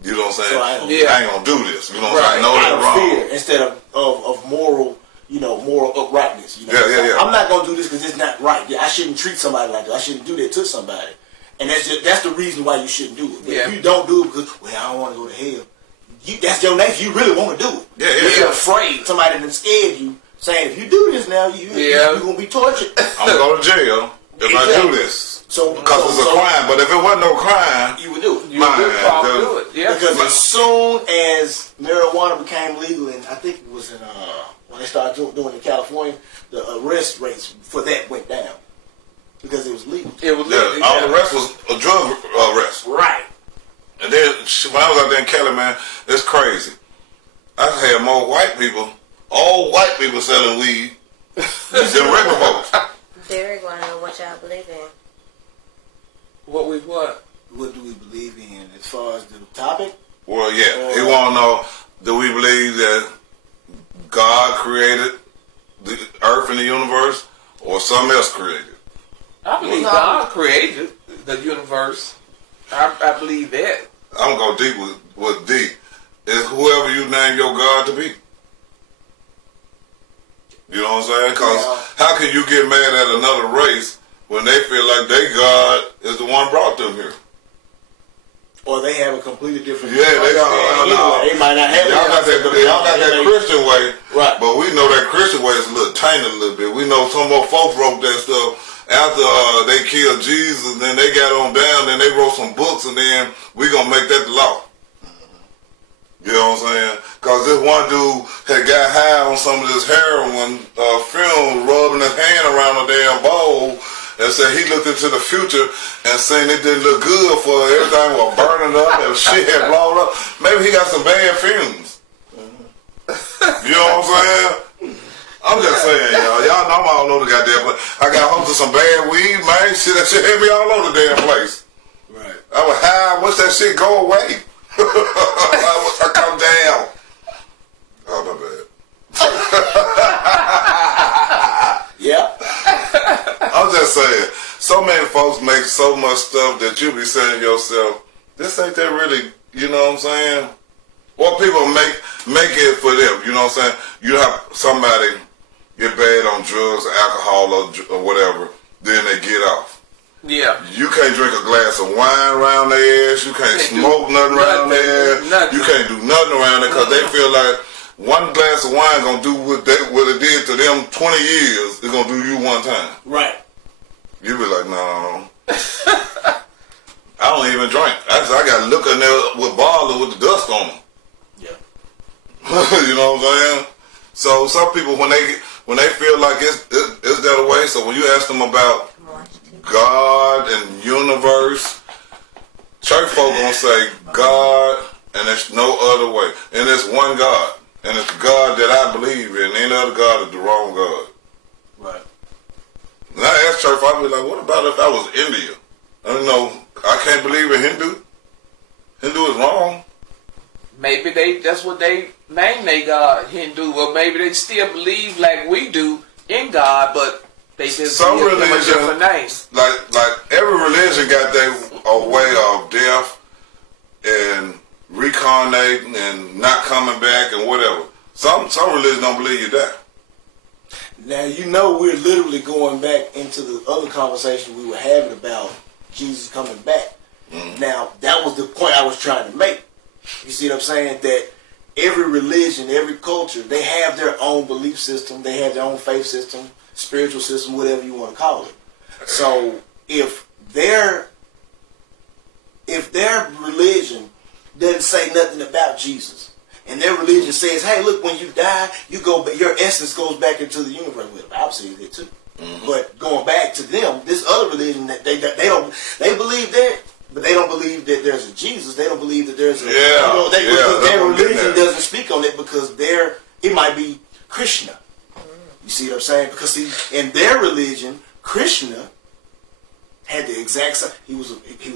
You know what I'm saying? So I ain't going to do this. You know what I'm saying? I know Out that's of wrong. fear instead of moral, moral uprightness. You know? Yeah. I'm not going to do this because it's not right. I shouldn't treat somebody like that. I shouldn't do that to somebody. And that's the reason why you shouldn't do it. But if you don't do it because, I don't want to go to hell, that's your nature. You really want to do it. Yeah. You're afraid. Somebody that scared you, saying, if you do this now, you're going to be tortured. I'm going to go to jail if I do this. Because it's a crime. But if it wasn't no crime, you would do it. You would probably do it. Yeah. Because as soon as marijuana became legal, and I think it was in when they started doing it in California, the arrest rates for that went down because it was legal. It was legal. all the rest was a drug arrest. Right. And then when I was out there in Cali, man, it's crazy. I had more white people, all white people selling weed than regular folks. Derek want to know what y'all believe in. What? What do we believe in as far as the topic? Well, yeah, he want to know, do we believe that God created the earth and the universe, or something else created? I believe God created the universe. I believe that. I'm going to go deep with deep. Is whoever you name your God to be. You know what I'm saying? Because how can you get mad at another race when they feel like their God is the one brought them here? Or they have a completely different. Yeah, they got. They might not have. Y'all got that Christian way, right? But we know that Christian way is a little tainted a little bit. We know some more folks wrote that stuff after they killed Jesus, and then they got on down, then they wrote some books, and then we gonna make that the law. You know what I'm saying? Because this one dude had got high on some of this heroin film, rubbing his hand around a damn bowl, and said he looked into the future and seen it didn't look good for everything was burning up and shit had blown up. Maybe he got some bad fumes. You know what I'm saying? I'm just saying, y'all. Y'all know I'm all over the goddamn place. I got home to some bad weed, man. Shit, that shit hit me all over the damn place. Right. I was high. I wish that shit go away. I wish I come down. Oh, my bad. Yeah. I'm just saying, so many folks make so much stuff that you be saying to yourself, this ain't that really, you know what I'm saying? Or people make it for them, you know what I'm saying? You have somebody get bad on drugs, alcohol, or whatever, then they get off. Yeah. You can't drink a glass of wine around their ass. You can't smoke nothing around their ass. You can't do nothing around it because they feel like one glass of wine gonna do what it did to them 20 years. It's gonna do you one time. Right. You be like, no. I don't even drink. I got to look in there with bottles with the dust on them. Yeah. You know what I'm saying? So some people when they feel like it's that way. So when you ask them about God and universe, church folk gonna say God, and there's no other way, and it's one God, and it's the God that I believe in. Any other God is the wrong God. Right. And I asked church, I'd be like, what about if I was India? I don't know. I can't believe in Hindu. Hindu is wrong. Maybe that's what they name their God, Hindu, or maybe they still believe like we do in God, but they just Some give them a religion, different name. like every religion got their way of death and reincarnating and not coming back and whatever. Some religions don't believe you die. Now, you know, we're literally going back into the other conversation we were having about Jesus coming back. Mm-hmm. Now, that was the point I was trying to make. You see what I'm saying? That every religion, every culture, they have their own belief system. They have their own faith system, spiritual system, whatever you want to call it. So if their religion doesn't say nothing about Jesus, and their religion says, hey, look, when you die, your essence goes back into the universe. Well, obviously they too. Mm-hmm. But going back to them, this other religion, they believe that, but they don't believe that there's a Jesus. They don't believe that there's a their religion doesn't speak on it because it might be Krishna. You see what I'm saying? Because in their religion, Krishna had the exact same. He was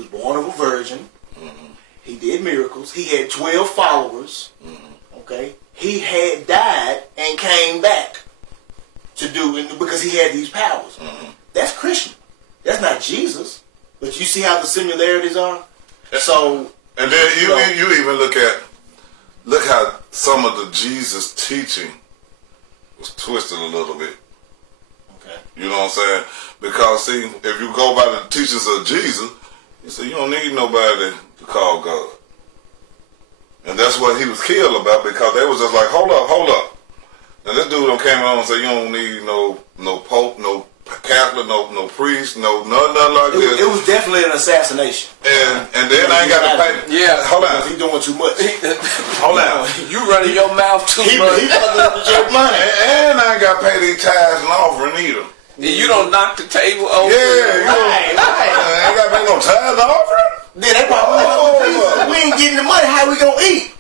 born of a virgin. Mm-hmm. He did miracles. He had 12 followers. Mm-hmm. Okay, he had died and came back to do it because he had these powers. Mm-hmm. That's Krishna. That's not Jesus. But you see how the similarities are. So, and then you even look how some of the Jesus teaching was twisted a little bit. Okay. You know what I'm saying? Because see, if you go by the teachings of Jesus, he said you don't need nobody to call God. And that's what he was killed about because they was just like, hold up. And this dude came on and said you don't need no pope, no Catholic, no priest, nothing like this. It was definitely an assassination. And then I ain't got to pay. Yeah, hold on. He doing too much. Hold on. You running your mouth too much. He fucking your money. And I ain't got to pay these tithes and offering either. You don't knock the table over. Yeah, right. I ain't got to pay no tithes and offering. Then they probably we ain't getting the money. How we gonna eat?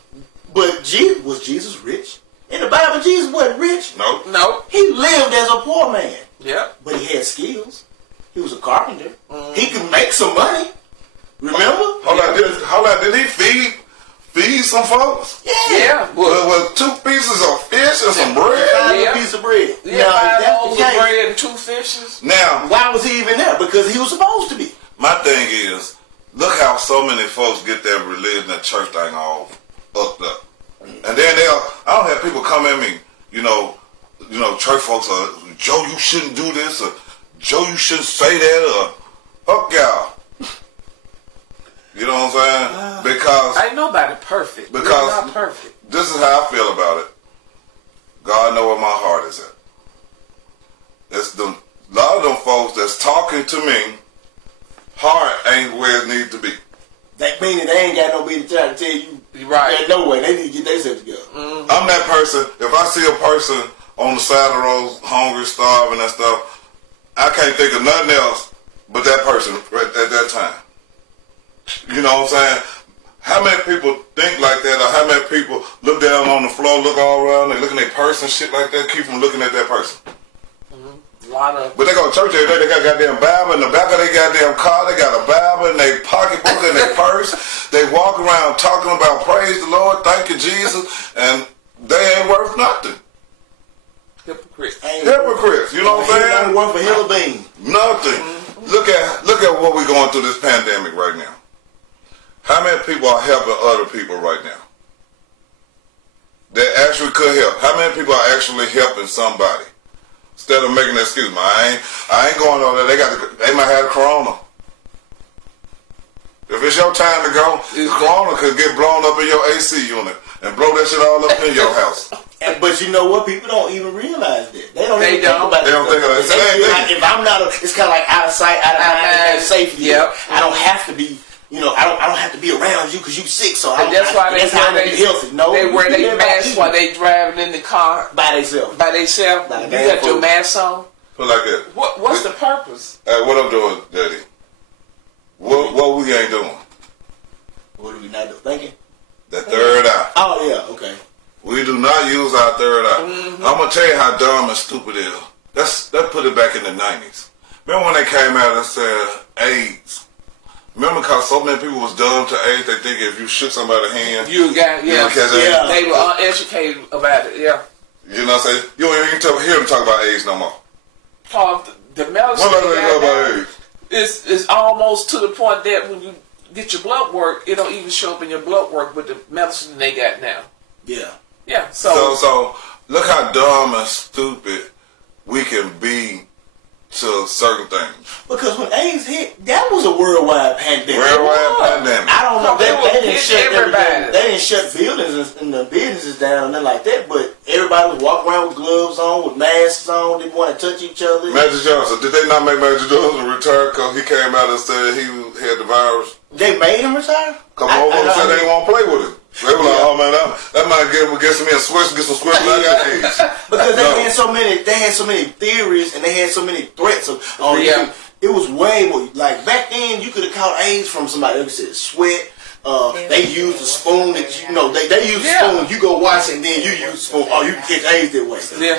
But was Jesus rich? In the Bible, Jesus wasn't rich. No. He lived as a poor man. Yeah. But he had skills. Did he feed some folks? Yeah. Well, With 2 pieces of fish and some bread? Five Yeah. piece of bread. yeah, Now, 5 if that's loaves the of case, bread and 2 fishes. Now, why was he even there? Because he was supposed to be. my thing is, look how so many folks get their religion and church thing all fucked up. And then I don't have people come at me, church folks are, Joe, you shouldn't do this, or Joe, you shouldn't say that, or fuck y'all. You know what I'm saying? Because Ain't nobody perfect. We're Because- not perfect. this is how I feel about it. God know where my heart is at. It's a lot of them folks that's talking to me, heart ain't where it needs to be. That meaning they ain't got nobody to try to tell you. Right. There's no way. They need to get themselves together. I'm that person. If I see a person on the side of the road, hungry, starving, and stuff, I can't think of nothing else but that person right at that time. You know what I'm saying? How many people think like that, or how many people look down on the floor, look all around, they look at their purse and shit like that, keep from looking at that person? A lot of But they go to church every day, they got a goddamn Bible in the back of their goddamn car, they got a Bible in their pocketbook and their purse. They walk around talking about praise the Lord, thank you Jesus, and they ain't worth nothing. hypocrites. Hypocrites, you know what I'm saying? Ain't worth a hill of beans. Nothing. Look at what we're going through this pandemic right now. How many people are helping other people right now that actually could help? How many people are actually helping somebody instead of making an excuse? I ain't going over there. They might have corona. If it's your time to go, corona could get blown up in your AC unit and blow that shit all up in your house. But you know what? People don't even realize that. They don't even think about They don't think of that. They Same feel thing. like if I'm not, it's kind of like out of sight, out of mind, out of safety. Yep. I don't have to be. I don't have to be around you because you sick. So And that's why that's how I be healthy. No, they wear you their live by masks you. while they driving in the car by themselves. by themselves. By You the got your food. mask on. Put it like that. What's the purpose? Hey, what I'm doing, Daddy? What we ain't doing? What are we not thinking? The third eye. Oh yeah, okay. We do not use our third eye. I'm gonna tell you how dumb and stupid it is. Let's put it back in the 90s. Remember when they came out and said AIDS? Remember, because so many people was dumb to AIDS, they think if you shook somebody's hand, You got you would catch AIDS. Yeah. They were uneducated about it. Yeah. You know what I'm saying? You don't even hear them talk about AIDS no more. The medicine What they they talk got about now, AIDS? it's almost to the point that when you get your blood work, it don't even show up in your blood work with the medicine they got now. Yeah. Yeah. So look how dumb and stupid we can be to certain things. Because when AIDS hit, that was a worldwide pandemic. Worldwide pandemic. I don't know. They were They didn't hitting shut everybody. everything. They didn't shut buildings and the businesses down and nothing like that. But everybody was walking around with gloves on, with masks on. Didn't want to touch each other. Magic Johnson, did they not make Magic Johnson retire because he came out and said he had the virus? They made him retire. Because motherfuckers said they didn't want to play with him. They were like, oh man, that might get me a switch, get some switch, I got AIDS. Because No. they had so many theories and they had so many threats of. Yeah. It was way more like back then. You could have caught AIDS from somebody who said sweat. They used a spoon that they used a spoon. You go wash it and then you use a spoon. Oh, you can catch AIDS that way. Yeah.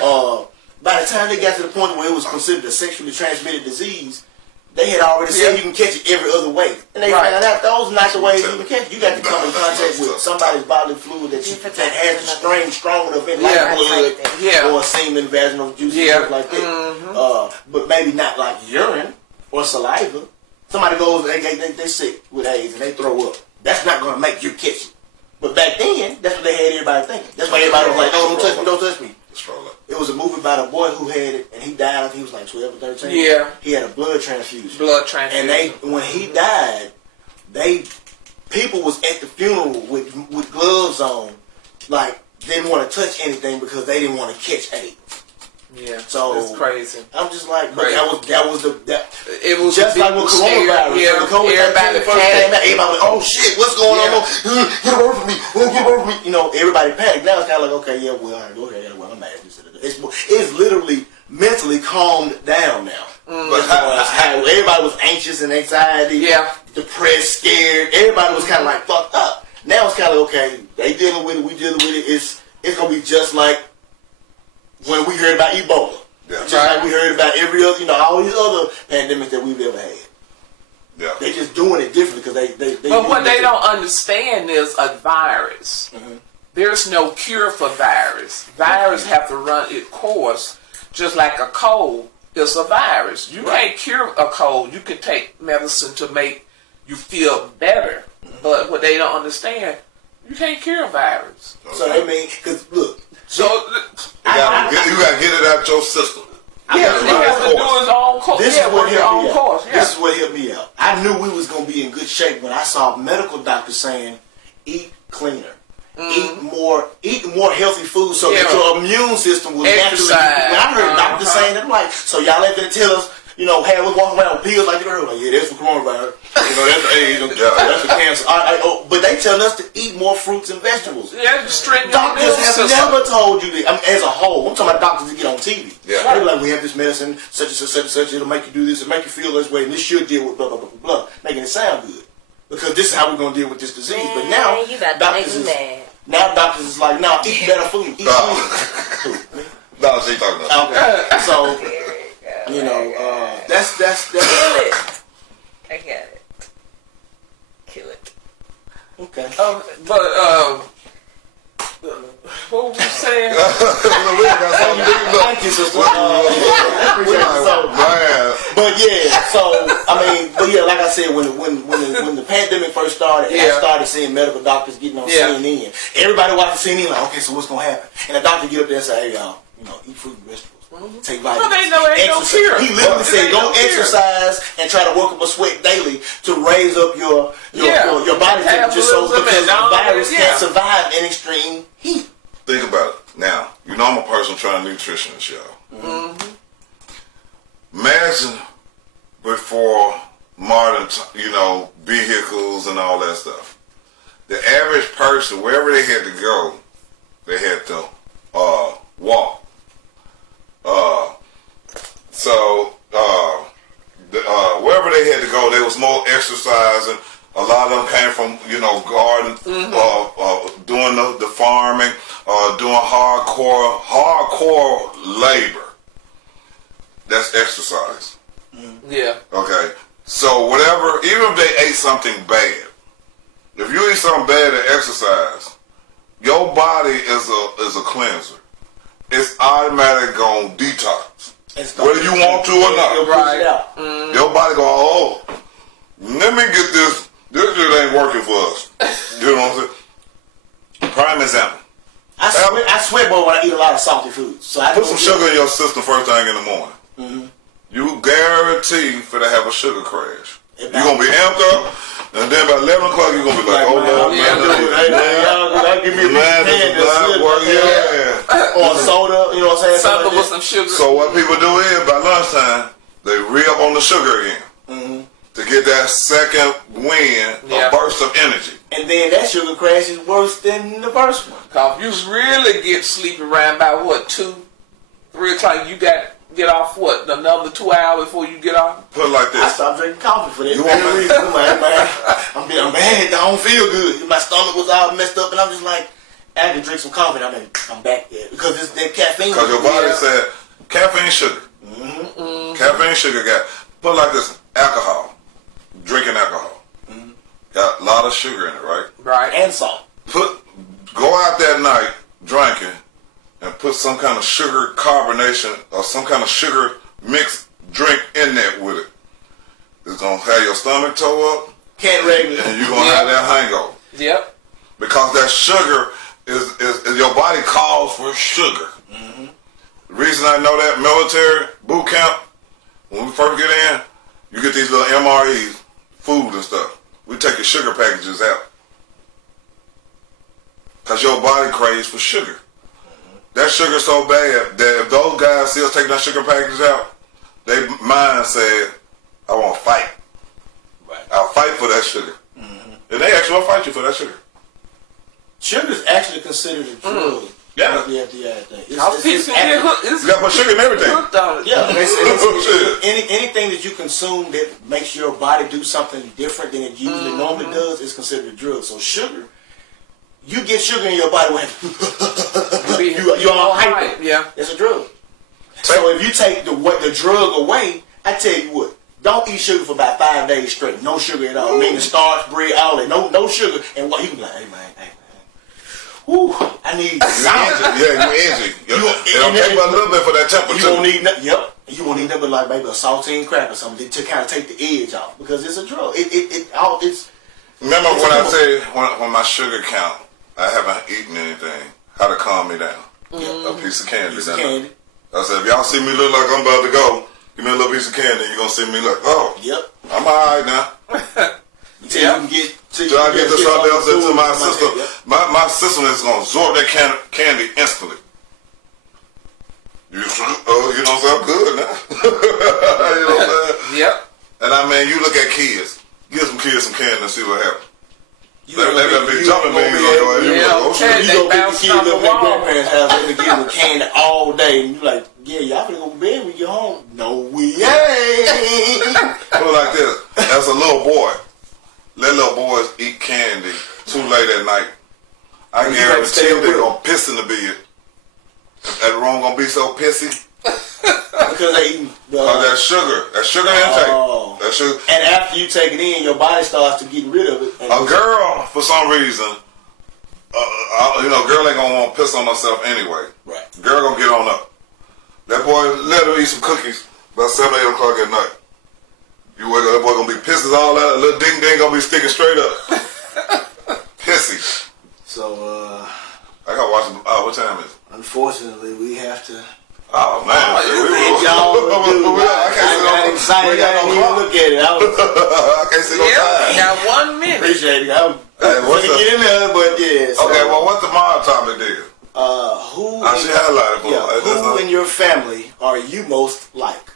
By the time they got to the point where it was considered a sexually transmitted disease, they had already said you can catch it every other way. And they found out those are not the ways you can catch it. You got to come in contact with somebody's bodily fluid that has a strain strong enough in like blood or semen, vaginal juice, stuff like that. But maybe not like urine or saliva. Somebody goes, they sick with AIDS and they throw up. That's not going to make you catch it. But back then, that's what they had everybody thinking. That's why everybody was like, "Oh, don't touch me, don't touch me." It was a movie about a boy who had it, and he died. I think he was like 12 or 13. Yeah. He had a blood transfusion. And When he died, people was at the funeral with gloves on, like didn't want to touch anything because they didn't want to catch AIDS. Yeah. So it's crazy. I'm just like, but Crazy. it was just like with coronavirus. Yeah. When COVID-19 first came out, everybody was like, "Oh shit, what's going on? Get away from me! Get away from me!" Everybody panicked. Now it's kind of like, okay, yeah, well, all right, go ahead, well, I'm mad. It's literally mentally calmed down now. As far as how everybody was anxious and anxiety, depressed, scared. Everybody was kind of like fucked up. Now it's kind of okay. They dealing with it. We dealing with it. It's gonna be just like when we heard about Ebola. Yeah. Just like we heard about every other, all these other pandemics that we've ever had. Yeah. They just doing it differently because they But what they don't understand is a virus. There's no cure for virus. Virus have to run its course, just like a cold. It's a virus. You can't cure a cold. You can take medicine to make you feel better. But what they don't understand, you can't cure a virus. So they mean, because look, So You gotta get it out your system. yeah, he has to do his own course. this Yeah, is what work your helped own me out. course. Yeah. This is what helped me out. I knew we was gonna be in good shape when I saw medical doctors saying, eat cleaner. Eat more healthy food so that Yeah. your immune system will naturally. Exercise. When I heard doctors saying that, I'm like, so y'all ain't gonna tell us, hey, we walking around with pills like you heard, like, yeah, that's for coronavirus. That's for AIDS, that's for cancer. But they telling us to eat more fruits and vegetables. Yeah, just straighten your Doctors immune have system. never told you that. I mean, as a whole, I'm talking about doctors that get on TV. Yeah. They're like, we have this medicine, such and such, such and such. It'll make you do this, it'll make you feel this way, and this should deal with blah, blah, blah, blah, blah, making it sound good. Because this is how we're going to deal with this disease. But Man, now, you about to doctors make me is, mad. now doctors is like, no, eat better food. Eat food. No, she talking about. Okay. So, Kill that's it. I got it. Kill it. okay. What were we saying? Thank you, sister. So, Man. but yeah, like I said, when the pandemic first started, and I Yeah. started seeing medical doctors getting on Yeah. CNN, everybody watching CNN like, okay, so what's gonna happen? And the doctor get up there and say, hey y'all, eat fruit and vegetables, take vitamins. Well, they know ain't no exercise. cure. He literally It said, ain't go no cure. exercise and try to work up a sweat daily to raise up your body temperature, so Metabolism because and all the virus that, can't survive in extreme heat. Think about it. Now, I'm a personal trainer nutritionist, y'all. Imagine before modern, vehicles and all that stuff. The average person, wherever they had to go, they had to walk. Wherever they had to go, there was more exercising. A lot of them came from, garden, doing the farming, doing hardcore labor. That's exercise. Yeah. Okay. So whatever, even if they ate something bad, if you eat something bad and exercise, your body is a cleanser. It's automatic gonna detox, whether you want to or not. Right. Your body go, let me get this. This shit ain't working for us. You know what I'm saying? Prime example. I swear, boy, when I eat a lot of salty foods. So I Put some sugar in your system first thing in the morning. You guarantee for to have a sugar crash. You're going to be amped up, and then by 11 o'clock, you're going to be like, oh, Lord, man, give me a this is not working. Yeah. or soda, you know what I'm saying? Something with like some sugar. So what people do is, by lunchtime, they re-up on the sugar again to get that second wind, Yeah. a burst of energy. and then that sugar crash is worse than the first one. Cause you really get sleepy around by 2, 3 o'clock. You got get off another 2 hours before you get off. Put it like I this. stopped drinking coffee for that You very want me- reason. I'm like, man, I'm bad. I don't feel good. My stomach was all messed up, and I'm just like, I can drink some coffee, and I'm back there because it's that caffeine. Because your body Yeah. said, caffeine, sugar. Caffeine, sugar, put it like this, alcohol. Drinking alcohol. Got a lot of sugar in it, right? Right. and salt. Go out that night drinking and put some kind of sugar carbonation or some kind of sugar mixed drink in there with it. It's going to have your stomach toe up Can't regular. and you're going to have that hangover. Yep. Because that sugar is your body calls for sugar. The reason I know that, military boot camp, when we first get in, you get these little MREs, food and stuff. We take your sugar packages out. Because your body craves for sugar. That sugar's so bad that if those guys see us taking that sugar packages out, their mind said, I want to fight. Right. I'll fight for that sugar. And they actually will fight you for that sugar. Sugar is actually considered a drug. Yeah. Like the FDA thing. Cause people get hooked. You got to put sugar in everything. hooked on it. Yeah, Shit. anything that you consume that makes your body do something different than it usually normally does is considered a drug. So sugar, you get sugar in your body when you're all hyper. Yeah. It's a drug. So if you take the drug away, I tell you what, don't eat sugar for about 5 days straight. No sugar at all. Meaning starch, bread, all that. No sugar. And what he was like, hey man. Whew, I need You injured. It'll take but a little bit for that temperature. You won't need nothing. Yep. You won't need nothing like maybe a saltine crack or something to kind of take the edge off because it's a drug. It's. Remember when I said when my sugar count, I haven't eaten anything. How to calm me down? A piece of candy. Candy. I said, if y'all see me look like I'm about to go, give me a little piece of candy. You're gonna see me like, oh, Yep. I'm alright now. Till you can get. Till I get to something else into my system. Yep. My system is gonna absorb that candy instantly. You know what I'm saying? I'm good now. You know what I'm saying? Yep. And I mean, you look at kids. Give some kids some candy and see what happens. You They better be jumping me. Okay. You go pick the bounced kids off the up at wall. grandparents' house and they give them candy all day, and you like, yeah, y'all finna go to bed when you get home. No, we ain't. Put it like this: as a little boy, let little boys eat candy too late at night. I guarantee you they're gonna piss in the bed. That room gonna be so pissy Because they eat that sugar intake. Oh. That sugar. And after you take it in, your body starts to get rid of it. And A girl, for some reason, girl ain't gonna want to piss on herself anyway. Right. Girl gonna get on up. That boy, let her eat some cookies about 7, 8 o'clock at night. You wake up, that boy gonna be pissed all out. Little ding ding gonna be sticking straight up. Pissy. So, I gotta watch. What time is it? unfortunately, we have to. Oh man, I got excited. I didn't even look at it. I can't see no Yep. time. Got 1 minute. Appreciate it. I was Hey, what's gonna up? get in there, but yeah. So, Okay, well, what's tomorrow's topic then? She highlighted for who in your family are you most like?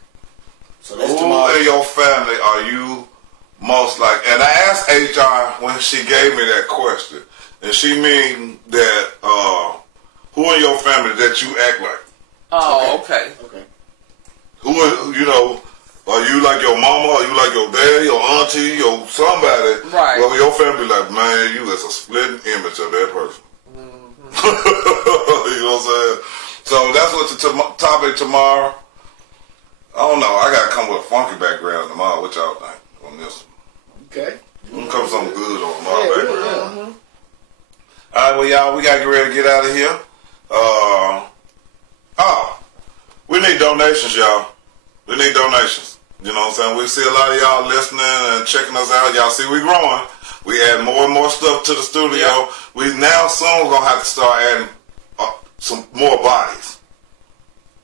So that's Who tomorrow. in your family are you most like? And I asked HR when she gave me that question, and she mean that who in your family that you act like? Oh, okay. Okay. Who are you like your mama? Are you like your daddy, your auntie, your somebody? Right. Well, your family like, man, you is a splitting image of that person. You know what I'm saying? So that's what the topic tomorrow. I don't know. I gotta come with a funky background tomorrow. What y'all think on this one? Okay. We'll come with something good on tomorrow background. All right, well, y'all, we gotta get ready to get out of here. We need donations, y'all. We need donations. You know what I'm saying? We see a lot of y'all listening and checking us out. Y'all see we growing. We add more and more stuff to the studio. Yeah. We now soon gonna have to start adding some more bodies.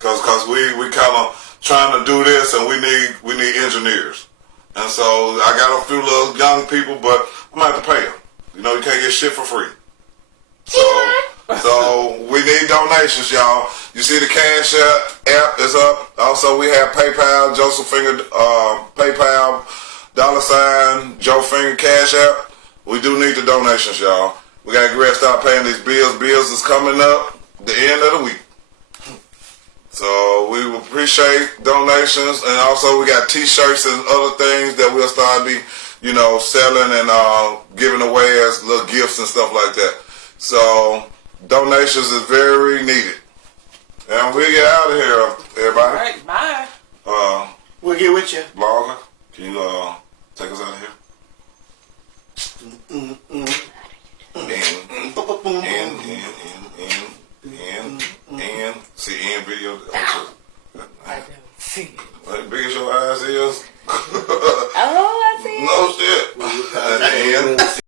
Cause we kind of trying to do this, and we need engineers. And so I got a few little young people, but I'm gonna have to pay them. You know, you can't get shit for free. So we need donations, y'all. You see the Cash app is up. Also, we have PayPal, Joseph Finger, PayPal, $ Joe Finger Cash app. We do need the donations, y'all. We got to get ready to start paying these bills. Bills is coming up the end of the week. So we appreciate donations, and also we got T-shirts and other things that we'll start selling and giving away as little gifts and stuff like that. So donations is very needed. And we get out of here, everybody. All right, bye. We'll get with you. Blogger, can you take us out of here? And see, end video. I don't see it. Big as your eyes is.